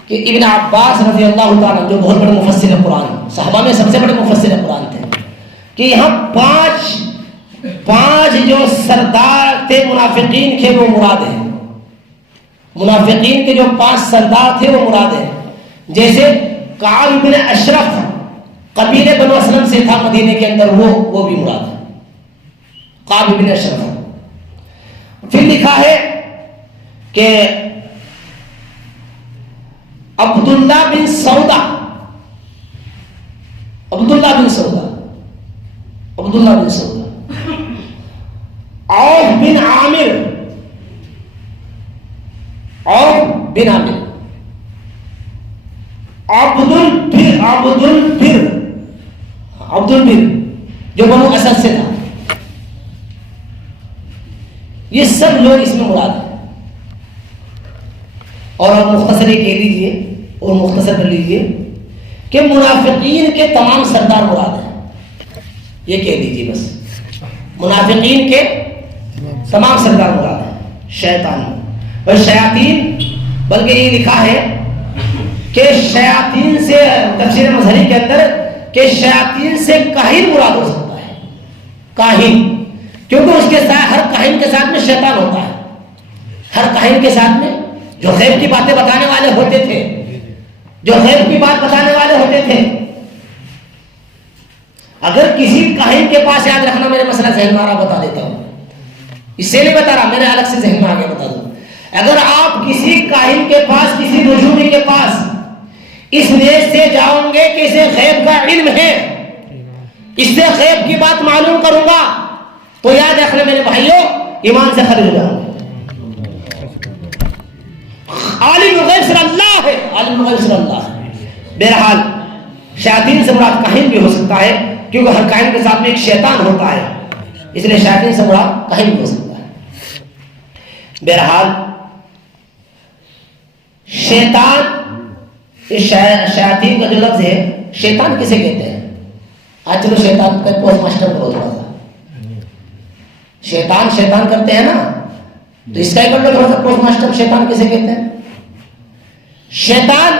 کہ ابن عباس رضی اللہ تعالیٰ جو بہت بڑے مفسر قرآن، صحابہ میں سب سے بڑے مفسر قرآن تھے، کہ یہاں پانچ جو سردار تھے منافقین کے وہ مراد ہیں. منافقین کے جو 5 سردار تھے وہ مراد ہیں. جیسے کعب بن اشرف قبیلے بنو اسلم سے تھا مدینے کے اندر، وہ بھی مراد ہے. کعب بن اشرف. پھر لکھا ہے کہ عبداللہ بن سودا، عبداللہ بن سودا، عبداللہ بن سودا، عوف بن عامر، عوف بن عامر، عبد البر جو بنو اسد سے تھا. یہ سب لوگ اس میں مراد ہیں. اور آپ مختصر یہ کہہ لیجئے اور مختصر کر لیجئے کہ منافقین کے تمام سردار مراد ہیں. یہ کہہ دیجئے بس، منافقین کے تمام سردار مراد ہیں شیطان. اور شیاطین، بلکہ یہ لکھا ہے کہ شیاطین سے تفسیر مظہری کے اندر کہ شیاطین سے کاہن مراد ہو سکتا ہے. کاہن، کیونکہ اس کے ساتھ، ہر کاہن کے ساتھ میں شیطان ہوتا ہے. ہر کاہن کے ساتھ میں جو غیب کی باتیں بتانے والے ہوتے تھے، جو غیب کی بات بتانے والے ہوتے تھے. اگر کسی کاہن کے پاس، یاد رکھنا میرے مسئلہ ذہن میں آ رہا، بتا دیتا ہوں، اس سے نہیں بتا رہا، میرے الگ سے ذہن میں آگے بتا دوں. اگر آپ کسی کاہن کے پاس، کسی نجومی کے پاس اس نیت سے جاؤں گے کہ اسے غیب کا علم ہے، اس سے غیب کی بات معلوم کروں گا، تو یاد رکھنا میرے بھائیوں، ایمان سے خارج ہو جاؤں گا. عالم الغیب صلی اللہ ہے، عالم الغیب صلی اللہ ہے. بہرحال شیاطین سے مراد کاہن بھی ہو سکتا ہے، کیونکہ ہر کاہن کے ساتھ میں ایک شیطان ہوتا ہے، اس لیے شیاطین سے مراد کاہن بھی ہو سکتا ہے. بہرحال شیطان، شیاطین کا جو لفظ ہے، شیطان کسے کہتے ہیں؟ آج چلو شیطان کا پوسٹ ماسٹر کرو تھوڑا سا. شیطان کرتے ہیں نا، تو اس کا ہی کر لو تھوڑا سا پوسٹ ماسٹر. شیطان کسے کہتے ہیں؟ شیطان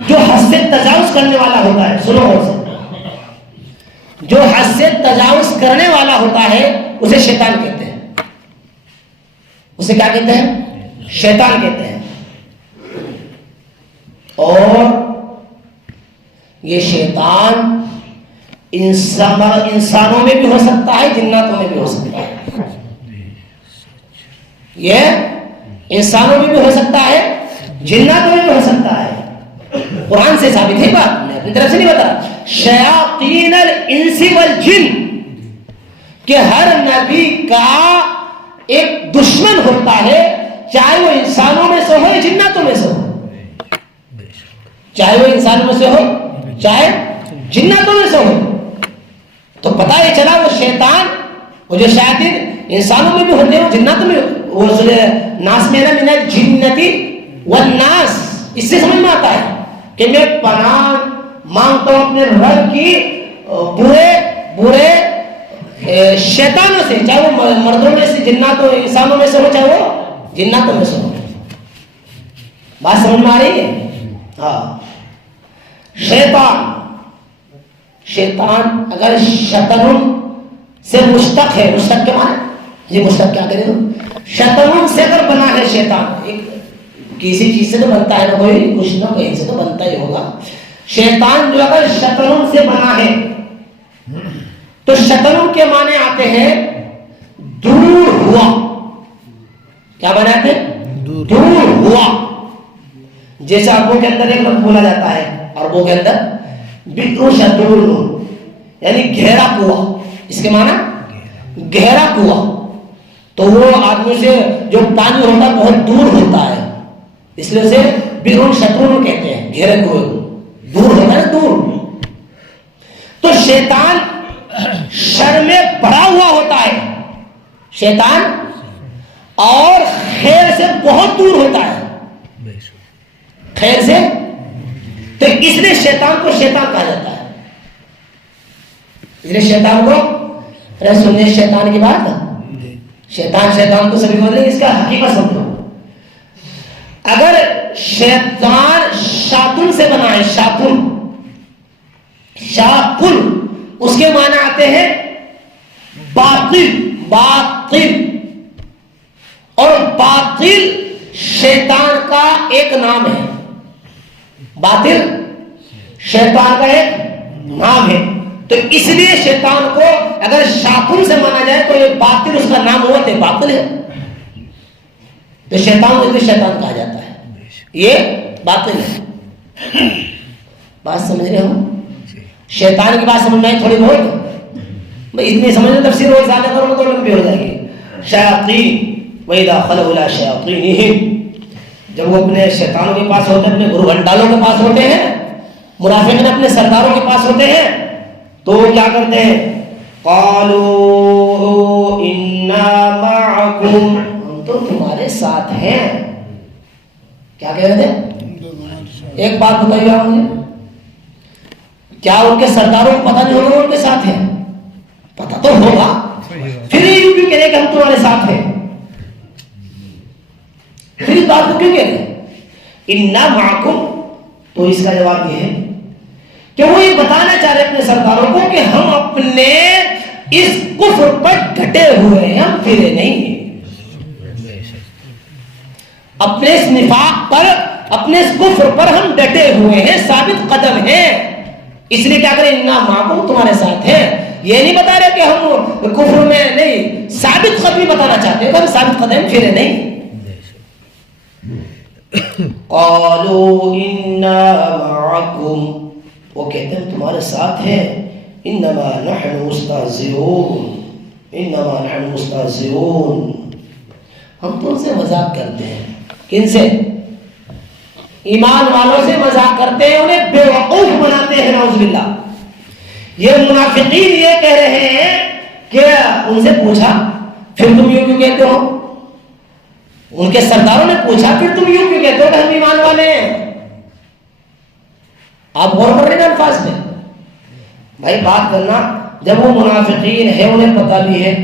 جو حد سے تجاوز کرنے والا ہوتا ہے، سنو غور سے، جو حد سے تجاوز کرنے والا ہوتا ہے اسے شیطان کہتے ہیں. اسے کیا کہتے ہیں؟ شیطان کہتے ہیں. اور یہ شیطان انسانوں میں بھی ہو سکتا ہے، جناتوں میں بھی ہو سکتا ہے. یہ انسانوں میں بھی ہو سکتا ہے، جناتوں میں بھی ہو سکتا ہے. قرآن سے ثابت ہے بات، میں اپنی طرف سے نہیں بتا. شیاطین الانس والجن، کہ ہر نبی کا ایک دشمن ہوتا ہے، چاہے وہ انسانوں میں سے ہو یا جناتوں میں سے ہو. چاہے وہ انسانوں میں سے ہو چاہے جناتوں میں سے ہو. تو پتہ یہ چلا وہ شیطان وہ جو شیاطین انسانوں میں بھی ہوتے ہیں وہ جناتوں میں. وہ ناس میں من الجنتی والناس اس سے سمجھ میں آتا ہے کہ میں پناہ مانگتا ہوں اپنے رب کی برے شیطانوں سے, چاہے وہ مردوں میں سے جناتوں انسانوں میں سے ہو چاہے وہ جناتوں میں سے ہو. بات سمجھ میں آ رہی ہے؟ ہاں. شیطان اگر شطن سے مشتق ہے, مشتق کے معنی یہ مشتق کیا کرے گا؟ شطن سے اگر بنا ہے شیطان, ایک کسی چیز سے تو بنتا ہے نا, کوئی کچھ نہ کہیں سے تو بنتا ہی ہوگا. شیطان جو اگر شطن سے بنا ہے تو شطن کے معنی آتے ہیں دور ہوا. کیا معنی آتے ہیں؟ دور ہوا. جیسے عربوں کے اندر ایک لفظ بولا جاتا ہے, عربوں کے اندر بئر شطور, یعنی گہرا کنواں. اس کے معنی گہرا کنواں. تو وہ آدمی سے جو پانی ہوتا ہے بہت دور ہوتا ہے, اس لیے اسے بئر شطور کہتے ہیں, گہرے کنویں کو. دور ہوتا ہے نا, دور. تو شیطان شر میں بڑا ہوا ہوتا ہے شیطان, اور خیر سے بہت دور ہوتا ہے, خیر سے. تو اس لیے شیطان کو شیطان کہا جاتا ہے. اس لیے شیطان کو, ارے سنیے شیطان کی بات, شیطان تو سبھی بول رہے ہیں, اس کا حقیقت سمجھو. اگر شیطان شاطن سے بنا ہے, شاطن اس کے معنی آتے ہیں باطل, اور باطل شیطان کا ایک نام ہے. باطل شیطان کا ایک نام ہے. تو اس لیے شیطان کو اگر شاطن سے مانا جائے تو یہ باطل اس کا نام ہوا, تو باطل ہے. تو شیطان کو شیطان کہا جاتا ہے, یہ باطل ہے. بات سمجھ رہے ہو؟ شیطان کی بات سمجھ میں تھوڑی بہت, اتنی سمجھنے تفسیر اور زیادہ کرو تو لمبی ہو جائے گی. شیاطین وَإِذَا خَلَوْا إِلَىٰ شَيَاطِينِهِمْ, جب وہ اپنے شیطانوں کے پاس ہوتے ہیں, اپنے گرو گھنٹالوں کے پاس ہوتے ہیں, منافقین اپنے سرداروں کے پاس ہوتے ہیں, تو وہ کیا کرتے ہیں؟ قَالُوا إِنَّا مَعَكُمْ, ہم تو تمہارے ساتھ ہیں. کیا کہہ رہے تھے؟ ایک بات بتائیے آپ مجھے, کیا ان کے سرداروں کو پتہ نہیں ہوگا ان کے ساتھ ہیں؟ پتہ تو ہوگا, پھر یہ کیوں کہہ رہے کہ ہم تمہارے ساتھ ہیں؟ پھر اس بات کو کیوں کہہ رہے اِنَّا مَعَكُمْ؟ تو اس کا جواب یہ ہے کہ وہ یہ بتانا چاہ رہے اپنے سرداروں کو کہ ہم اپنے اس کفر پر ڈٹے ہوئے ہیں, ہم پھرے نہیں ہیں. اپنے اس نفاق پر, اپنے اس کفر پر ہم ڈٹے ہوئے ہیں, ثابت قدم ہیں. اس لیے کیا کریں, اِنَّا مَعَكُمْ, تمہارے ساتھ ہیں. یہ نہیں بتا رہے کہ ہم کفر میں نہیں, ثابت قدمی بتانا چاہتے ہیں کہ ہم ثابت قدم پھرے نہیں. قالوا اِنَّا مَعَكُمْ, وہ کہتے ہیں تمہارے ساتھ ہیں. انما نحن مستہزئون, انما نحن مستہزئون, ہم تو ان سے مذاق کرتے ہیں. کن سے؟ ایمان والوں سے مذاق کرتے ہیں, انہیں بے وقوف بناتے ہیں. نعوذ باللہ. یہ منافقین یہ کہہ رہے ہیں کہ ان سے پوچھا پھر تم یوں کیوں کہتے ہو؟ ان کے سرداروں نے پوچھا پھر تم یوں کیوں کہتے ہو کہ ہم ایمان والے ہیں؟ آپ غور کر رہے ہیں الفاظ میں بھائی بات کرنا. جب وہ منافقین ہے, انہیں پتہ بھی ہے,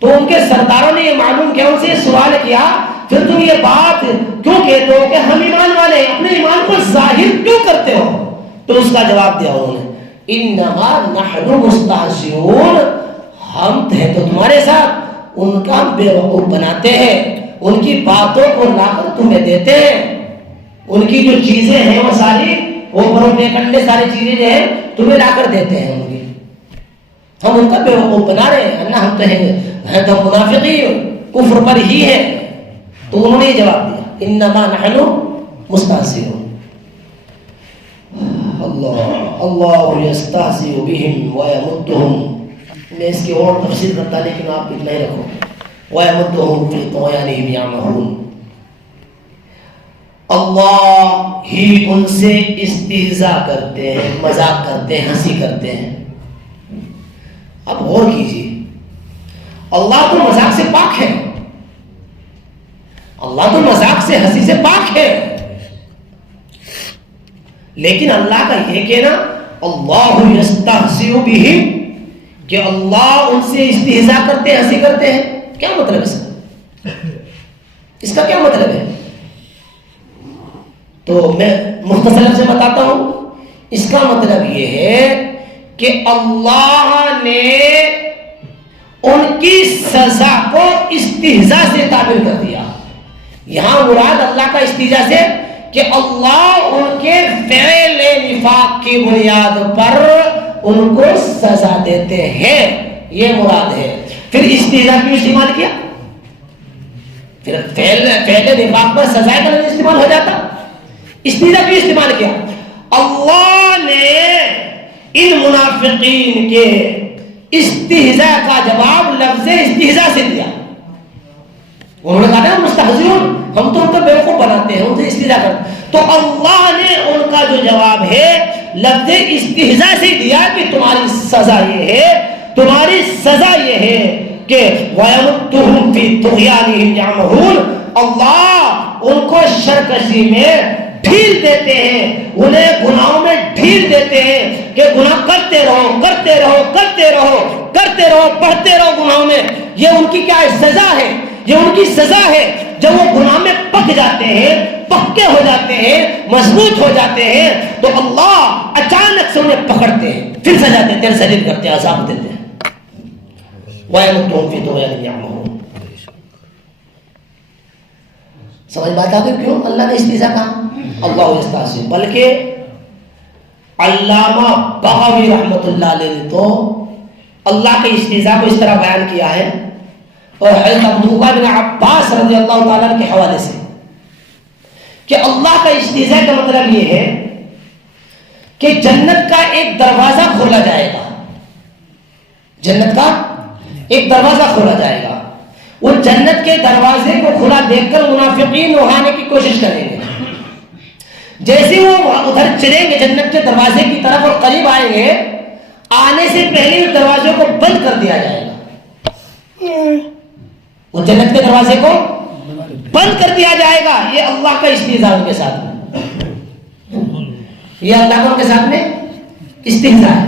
تو ان کے سرداروں نے یہ معلوم کیا, ان سے یہ سوال کیا پھر تم یہ بات کیوں کہتے ہو کہ ہم ایمان والے ہیں, اپنے ایمان کو ظاہر کیوں کرتے ہو؟ تو اس کا جواب دیا انہوں نے, انما نحن مستہزئون, ہم ہیں تو تمہارے ساتھ, ان کا بے وقوف بناتے ہیں, ان کی باتوں کو لا کر تمہیں دیتے ہیں, ان کی جو چیزیں ہیں وہ ساری, وہ پروٹے کنڈے ساری چیزیں جو ہیں تمہیں لا کر دیتے ہیں. ان کی ہم ان کا بے وقوف بنا رہے ہیں, اللہ ہم تو ہیں تو منافقی کفر پر ہی ہے. تو انہوں نے یہ جواب دیا, انما نحن مستہزئون. اللہ یستہزئ بہم ویمدہم, میں اس کی اور تفسیر کرتا لیکن آپ اتنا ہی رکھو. ویمدہم فی طغیانہم یعمہون. اللہ ہی ان سے استہزاء کرتے ہیں، مذاق کرتے ہیں، ہنسی کرتے ہیں۔ اب غور کیجیے، اللہ تو مذاق سے پاک ہے، اللہ تو مذاق سے، ہنسی سے پاک ہے، لیکن اللہ کا یہ کہنا اللہ یستہزئ بہم کہ اللہ ان سے استہزاء کرتے ہیں، ہنسی کرتے ہیں، کیا مطلب اس کا کیا مطلب ہے؟ تو میں مختصر سے بتاتا ہوں، اس کا مطلب یہ ہے کہ اللہ نے ان کی سزا کو استہزاء سے تعبیر کر دیا۔ یہاں مراد اللہ کا استہزاء سے کہ اللہ ان کے فعل نفاق کی بنیاد پر ان کو سزا دیتے ہیں، یہ مراد ہے۔ پھر استہزاء کیوں استعمال کیا؟ پھر فعل نفاق پر سزا کا استعمال ہو جاتا، استہزاء کیوں استعمال کیا؟ اللہ نے ان منافقین کے استہزاء کا جواب لفظ استہزاء سے دیا۔ انہوں نے کہا نا مستہزئون، ہم تو ان کو بیوقوف بناتے ہیں، ان سے استہزاء کرتے ہیں، تو اللہ نے ان کا جو جواب ہے لفظ استہزاء سے دیا کہ تمہاری سزا یہ ہے، تمہاری سزا یہ ہے کہ وَيَمُدُّهُمْ فِي طُغْيَانِهِمْ يَعْمَهُونَ، اللہ ان کو شرکشی میں ڈھیل دیتے ہیں، انہیں گناہوں میں ڈھیل دیتے ہیں کہ گناہ کرتے رہو، کرتے رہو، کرتے رہو، کرتے رہو، پڑھتے رہو گناہوں میں۔ یہ ان کی کیا ہے؟ سزا ہے، یہ ان کی سزا ہے۔ جب وہ گناہ میں پک جاتے ہیں، پکے ہو جاتے ہیں، مضبوط ہو جاتے ہیں، تو اللہ اچانک سے انہیں پکڑتے ہیں، پھر سزا دیتے ہیں، شدید کرتے ہیں، عذاب دیتے ہیں۔ وَيَمُدُّهُمْ فِي طُغْيَانِهِمْ يَعْمَهُونَ۔ سمجھ بات آ گئی کیوں اللہ نے استہزاء کہا؟ اللہ یستہزئ۔ بلکہ علامہ بغوی رحمۃ اللہ علیہ نے تو اللہ کے استہزاء کو اس طرح بیان کیا ہے، اور حضرت عبداللہ بن عباس رضی اللہ تعالیٰ کے حوالے سے، کہ اللہ کا استہزاء کا مطلب یہ ہے کہ جنت کا ایک دروازہ کھولا جائے گا، جنت کا ایک دروازہ کھولا جائے گا، وہ جنت کے دروازے کو کھلا دیکھ کر منافقین اڑانے کی کوشش کریں گے۔ جیسے وہ ادھر چلیں گے جنت کے دروازے کی طرف اور قریب آئیں گے، آنے سے پہلے اس دروازے کو بند کر دیا جائے گا، وہ جنت کے دروازے کو بند کر دیا جائے گا۔ یہ اللہ کا استہزاء ان کے ساتھ، یہ اللہ کا ان کے ساتھ میں استہزاء ہے۔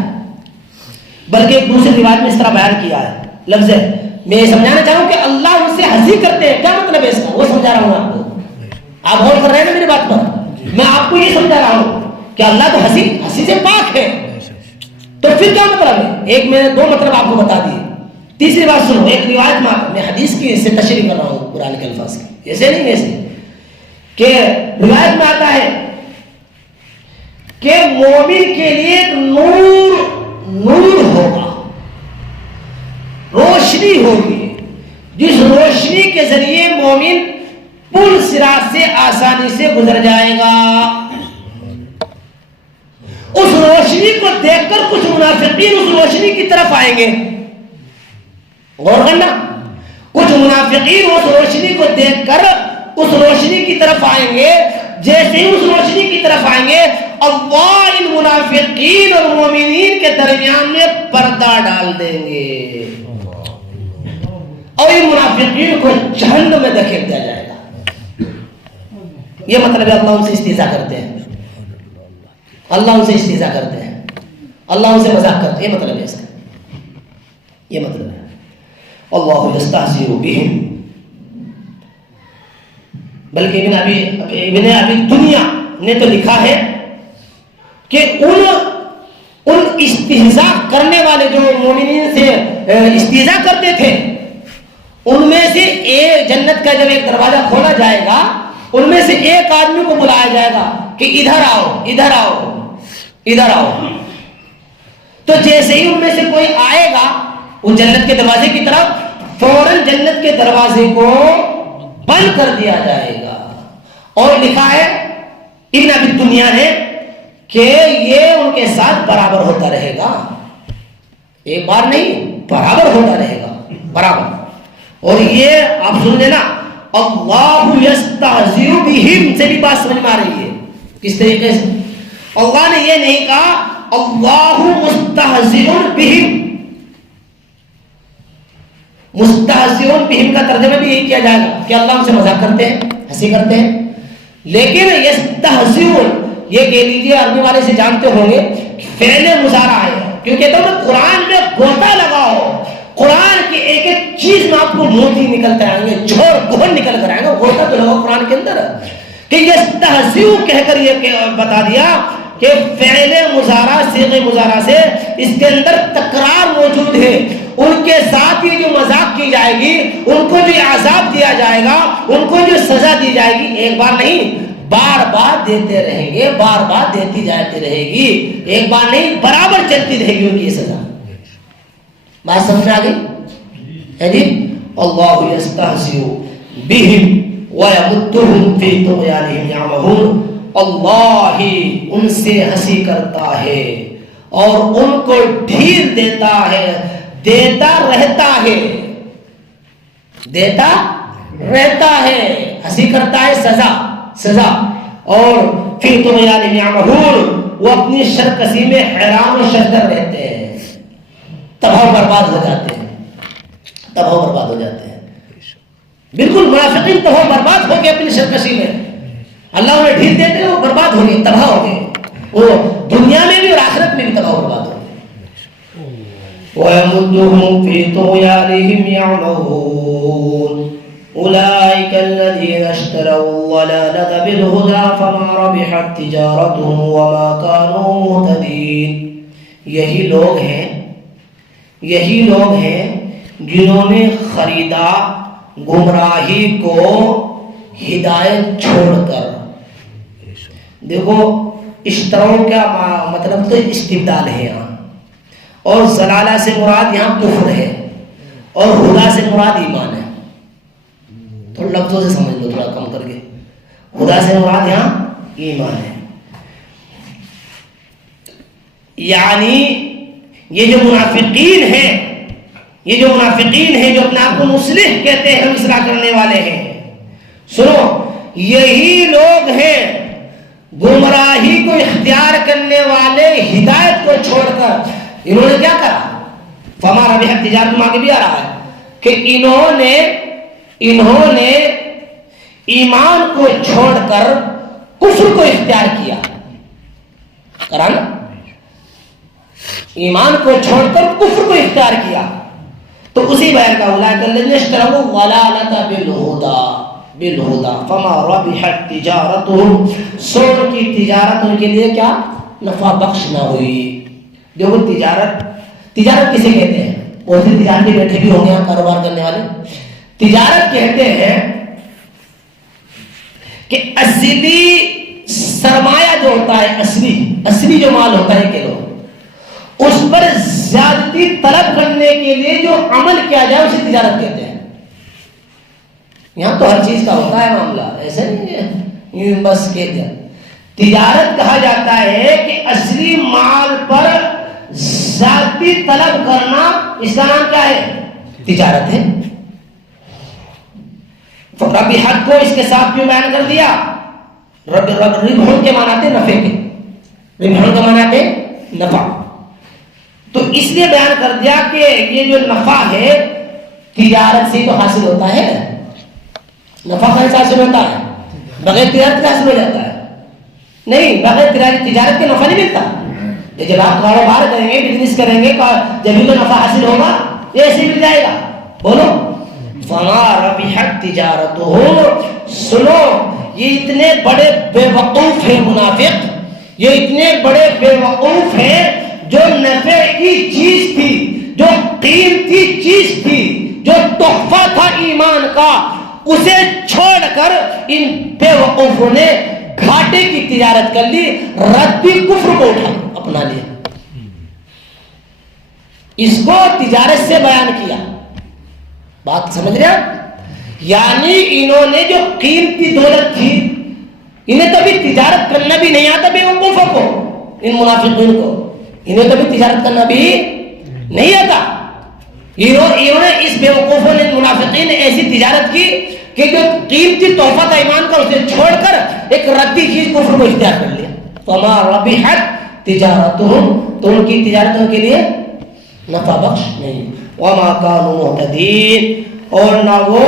بلکہ ایک دوسری روایت میں اس طرح بیان کیا ہے، لفظ ہے، میں یہ سمجھانا چاہوں کہ اللہ ان سے ہنسی کرتے ہیں، کیا مطلب ہے اس کا؟ وہ سمجھا رہا ہوں آپ کو، آپ غور کر رہے ہیں نا میری بات پر؟ میں آپ کو یہ سمجھا رہا ہوں کہ اللہ تو ہنسی سے پاک ہے، تو پھر کیا مطلب ہے؟ ایک میں نے دو مطلب آپ کو بتا دیے، تیسری بات سنو، ایک روایت میں حدیث کی سے تشریح کر رہا ہوں قرآن کے الفاظ کی، ایسے نہیں ایسے کہ روایت میں آتا ہے کہ مومن کے لیے ایک نور ہوگا، روشنی ہوگی، جس روشنی کے ذریعے مومن پل صراط سے آسانی سے گزر جائے گا۔ اس روشنی کو دیکھ کر کچھ منافقین اس روشنی کی طرف آئیں گے، غور کرنا، کچھ منافقین اس روشنی کو دیکھ کر اس روشنی کی طرف آئیں گے، جیسے ہی اس روشنی کی طرف آئیں گے اللہ ان منافقین اور مومنین کے درمیان میں پردہ ڈال دیں گے، اور ان منافقین کو جہنم میں دھکیل دیا جائے گا۔ یہ مطلب ہے اللہ ان سے استہزاء کرتے ہیں، اللہ ان سے استہزاء کرتے ہیں، اللہ ان سے مذاق کرتے ہیں، یہ مطلب ہے اس کا، یہ مطلب ہے اللہ یستہزئ بہم۔ بلکہ ابن ابی دنیا نے تو لکھا ہے کہ ان استہزاء کرنے والے جو مومنین سے استہزاء کرتے تھے، ان میں سے ایک جنت کا جب ایک دروازہ کھولا جائے گا، ان میں سے ایک آدمی کو بلایا جائے گا کہ ادھر آؤ، ادھر آؤ، ادھر آؤ، تو جیسے ہی ان میں سے کوئی آئے گا وہ جنت کے دروازے کی طرف، فوراً جنت کے دروازے کو بند کر دیا جائے گا۔ اور لکھا ہے ابن ابی دنیا نے کہ یہ ان کے ساتھ برابر ہوتا رہے گا، ایک بار نہیں، برابر ہوتا رہے گا، برابر۔ اور یہ آپ سن لینا، اللہ یستہزئ بہم سے بھی بات سمجھ میں آ رہی ہے. کس طریقے سے؟ اللہ نے یہ نہیں کہا اللہ مستہزئ بہم. مستہزئ بہم کا ترجمہ بھی یہی کیا جائے گا کہ اللہ ان سے مذاق کرتے ہیں، ہنسی کرتے ہیں. لیکن یستہزئ یہ کہہ لیجیے عربی والے سے جانتے ہوں گے فعل مضارع ہے، کیونکہ تم قرآن میں گوتا لگاؤ، قرآن کی ایک ایک چیز میں آپ کو موتی نکلتے آئیں گے، جھوڑ گھن نکل کر آئیں گے. گوتا تو لگاؤ قرآن کے اندر کہ یستہزئ کہہ کر یہ بتا دیا کہ فعل مضارع صیغہ مضارع سے اس کے اندر تکرار موجود ہے. ان کے ساتھ یہ جو مذاق کی جائے گی، ان کو جو عذاب دیا جائے گا، ان کو جو سزا دی جائے گی، ایک بار نہیں بار بار دیتے رہیں گے، بار بار دیتی جاتی رہے گی، ایک بار نہیں برابر چلتی رہے گی ان کی یہ سزا. بات سمجھ میں آ گئی ہے جی؟ اللہ یستہزئ بہم ویمدھم فی طغیانہم یعمہون. اللہ ہی ان سے ہنسی کرتا ہے اور ان کو ڈھیل دیتا ہے، دیتا رہتا ہے، دیتا رہتا ہے، ہنسی کرتا ہے، سزا. اور فی طغیانہم یعمہون وہ اپنی سرکشی میں حیران و شردر رہتے ہیں، تباہ و برباد ہو جاتے ہیں، تباہ و برباد ہو جاتے ہیں. بالکل منافقین تباہ و برباد ہو گئے اپنی سرکشی میں، اللہ انہیں ڈھیل دیتے ہیں، وہ برباد ہو گئے، تباہ ہو گئے، وہ دنیا میں بھی اور آخرت میں بھی تباہ و برباد ہو گئے. وَيَمُدُّهُمْ فِي طُغْيَانِهِمْ يَعْمَهُونَ أُولَئِكَ الَّذِينَ اشْتَرَوُا الضَّلَالَةَ بِالْهُدَىٰ فَمَا رَبِحَتْ تِجَارَتُهُمْ وَمَا كَانُوا مُهْتَدِينَ. یہی لوگ ہیں جنہوں نے خریدا گمراہی کو ہدایت چھوڑ کر. دیکھو اشتراؤ کا مطلب تو استبدال ہے یہاں، اور ضلالہ سے مراد یہاں کفر ہے، اور ہدا سے مراد ایمان ہے. تھوڑا لفظوں سے سمجھ لو، تھوڑا کم کر کے. ہدا سے مراد یہاں ایمان ہے. یعنی یہ جو منافقین ہیں، یہ جو منافقین ہیں جو اپنے آپ کو مصلح کہتے ہیں، ہم اصلاح کرنے والے ہیں، سنو یہی لوگ ہیں گمراہی کو اختیار کرنے والے ہدایت کو چھوڑ کر. انہوں نے کیا کرا؟ فما ربحت تجارتہم آگے بھی آ رہا ہے کہ انہوں نے ایمان کو چھوڑ کر کفر کو اختیار کیا. کرا نا؟ ایمان کو چھوڑ کر کفر کو اختیار کیا. تو اسی بیان کا اولئک الذین اشتروا الضلالۃ بالہدیٰ فما ربحت تجارتہم. سود کی تجارت ان کے لیے کیا نفع بخش نہ ہوئی. جو تجارت کسے کہتے ہیں؟ اور پھر تجارت کے بیٹھے بھی ہوں گے کاروبار کرنے والے. تجارت کہتے ہیں کہ اصلی سرمایہ جو ہوتا ہے، اصلی جو مال ہوتا ہے کہ لوگ اس پر زیادتی طلب کرنے کے لیے جو عمل کیا جائے اسے تجارت کہتے ہیں. یہاں تو ہر چیز کا ہوتا ہے معاملہ، ایسا نہیں ہے بس کہہ دیا. تجارت کہا جاتا ہے کہ اصلی مال پر ذاتی طلب کرنا، اس کا نام کیا ہے؟ تجارت ہے. ربحت کو اس کے ساتھ کیوں بیان کر دیا؟ ربح کے معنی آتے نفع کے، ربح کا معنی آتے نفع. تو اس لیے بیان کر دیا کہ یہ جو نفع ہے تجارت سے تو حاصل ہوتا ہے. نفع کہاں سے حاصل ہوتا ہے؟ بغیر تجارت کا حاصل ہو جاتا ہے؟ نہیں، بغیر تجارت کے نفع نہیں ملتا. یہ جب آپ کاروبار کریں گے، بزنس کریں گے، جبھی تو نفع حاصل ہوگا، یہ ایسے مل جائے گا. بولو فما ربحت تجارتہم. سنو یہ اتنے بڑے بے وقوف ہیں منافق، یہ اتنے بڑے بے وقوف ہیں جو نفع کی چیز تھی، جو قیمتی چیز تھی، جو تحفہ تھا ایمان کا، اسے چھوڑ کر ان بے وقوفوں نے گھاٹے کی تجارت کر لی، ردی کفر کو اپنا لیا. اس کو تجارت سے بیان کیا. بات سمجھ رہے ہیں؟ یعنی انہوں نے جو قیمتی دولت تھی، انہیں تو بھی تجارت کرنا بھی نہیں آتا بے وقوفوں کو، ان منافقین کو انہیں تو بھی تجارت کرنا بھی نہیں آتا. انہوں نے اس بے وقوفوں نے منافقین نے ایسی تجارت کی کہ جو قیمتی تحفہ تھا ایمان کا اسے چھوڑ کر ایک ردی چیز کفر کو اختیار کر لیا. فما ربحت تجارتهم، تو ان کی تجارت ان کے لیے نفع بخش نہیں. وما كانوا مهتدين، اور نہ وہ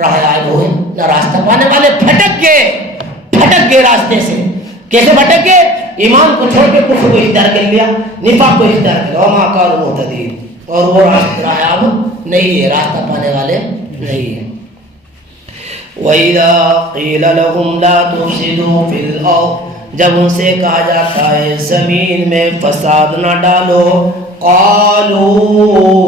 راہیاب ہوئے، نہ راستہ پانے والے. بھٹک گئے راستے سے. کیسے بھٹک گئے؟ ایمان کو چھوڑ کے کفر کو اختیار کر لیا، نفاق کو اختیار کر لیا. وما كانوا مهتدين، اور وہ راہیاب نہیں ہے، راستہ پانے والے نہیں ہے. وَإِذَا قِيلَ لَهُمْ لَا تُفْسِدُوا فِي الْأَرْضِ، جب ان سے کہا جاتا ہے زمین میں فساد نہ ڈالو، قالوا،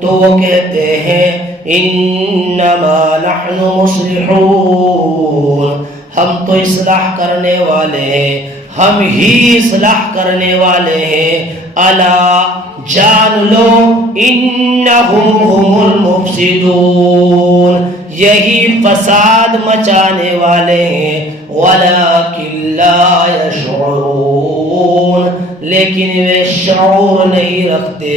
تو وہ کہتے ہیں انما نحن مصلحون، ہم تو اصلاح کرنے والے ہیں، ہم ہی اصلاح کرنے والے ہیں. الا، جان لو، انہم هم المفسدون، یہی فساد مچانے والے ہیں. ولکن لا یشعرون، لیکن وہ شعور نہیں رکھتے.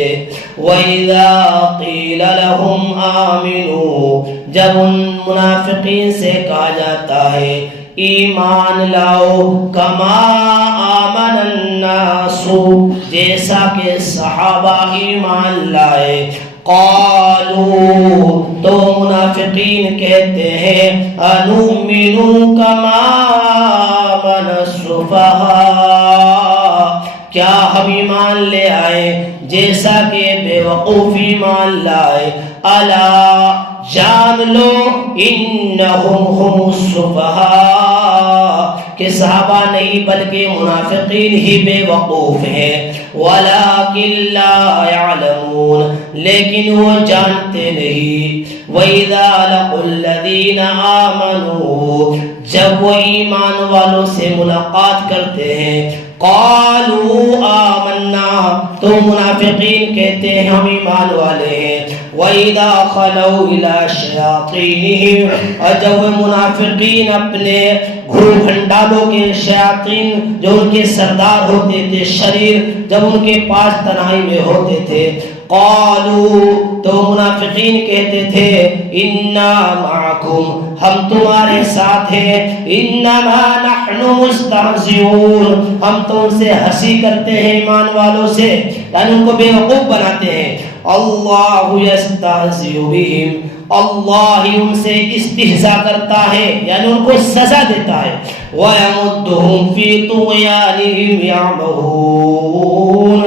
وَإِذَا قِيلَ لَهُمْ آمِنُوا، جب ان منافقین سے کہا جاتا ہے ایمان لاؤ، کما آمن الناس، جیسا کہ صحابہ ایمان لائے. قالوا، تو منافقین کہتے ہیں انؤمن کما آمن السفہاء، کیا ہم ایمان لے آئے جیسا کہ بے وقوف ایمان لائے. الا، جان لو، انہم هم السفہاء، کہ صحابہ نہیں بلکہ منافقین ہی بے وقوف ہیں. ولکن لا يعلمون، لیکن وہ جانتے نہیں. وَإِذَا لَقُوا الَّذِينَ آمَنُوا، جب وہ ایمان والوں سے ملاقات کرتے ہیں، قالوا آمنا، تو منافقین کہتے ہیں ہم ایمان والے ہیں. وَإِذَا خَلَوْا إِلَىٰ شَيَاطِينِهِمْ، اور جب وہ منافقین اپنے گھر بھنڈالوں کے شیاطین جو ان کے سردار ہوتے تھے شریر، جب ان کے پاس تنہائی میں ہوتے تھے، قالوا، تو منافقین کہتے تھے انا معکم، ہم تمہارے ساتھ ہیں. انما نحن مستہزئون، ہم تو ان سے ہنسی کرتے ہیں ایمان والوں سے، یعنی ان کو بے وقوف بناتے ہیں. اللہ یستہزئ بہم، اللہ ہی ان سے استہزاء کرتا ہے، یعنی ان کو سزا دیتا ہے. وَيَمُدُّهُمْ فِي طُغْيَانِهِمْ يَعْمَهُونَ،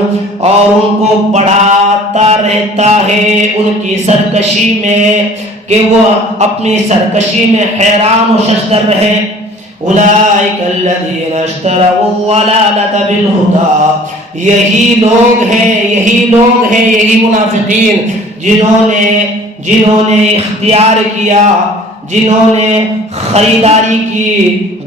اور ان کو بڑھاتا رہتا ہے ان کی سرکشی میں، کہ وہ اپنی سرکشی میں حیران و ششدر رہے. اولئک الذین اشتروا الضلالۃ بالہدی، یہی لوگ ہیں یہی منافقین جنہوں نے اختیار کیا، جنہوں نے خریداری کی،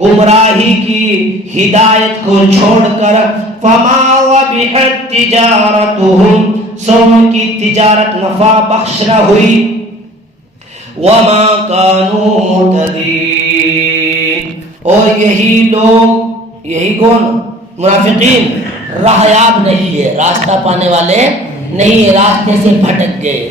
گمراہی کی، ہدایت کو چھوڑ کر. فما ربحت تجارتهم، سو ان کی تجارت نفع بخش نہ ہوئی. وما كانوا مهتدين، اور یہی کون؟ منافقین راہیاب نہیں ہے، راستہ پانے والے نہیں ہے، راستے سے بھٹک گئے.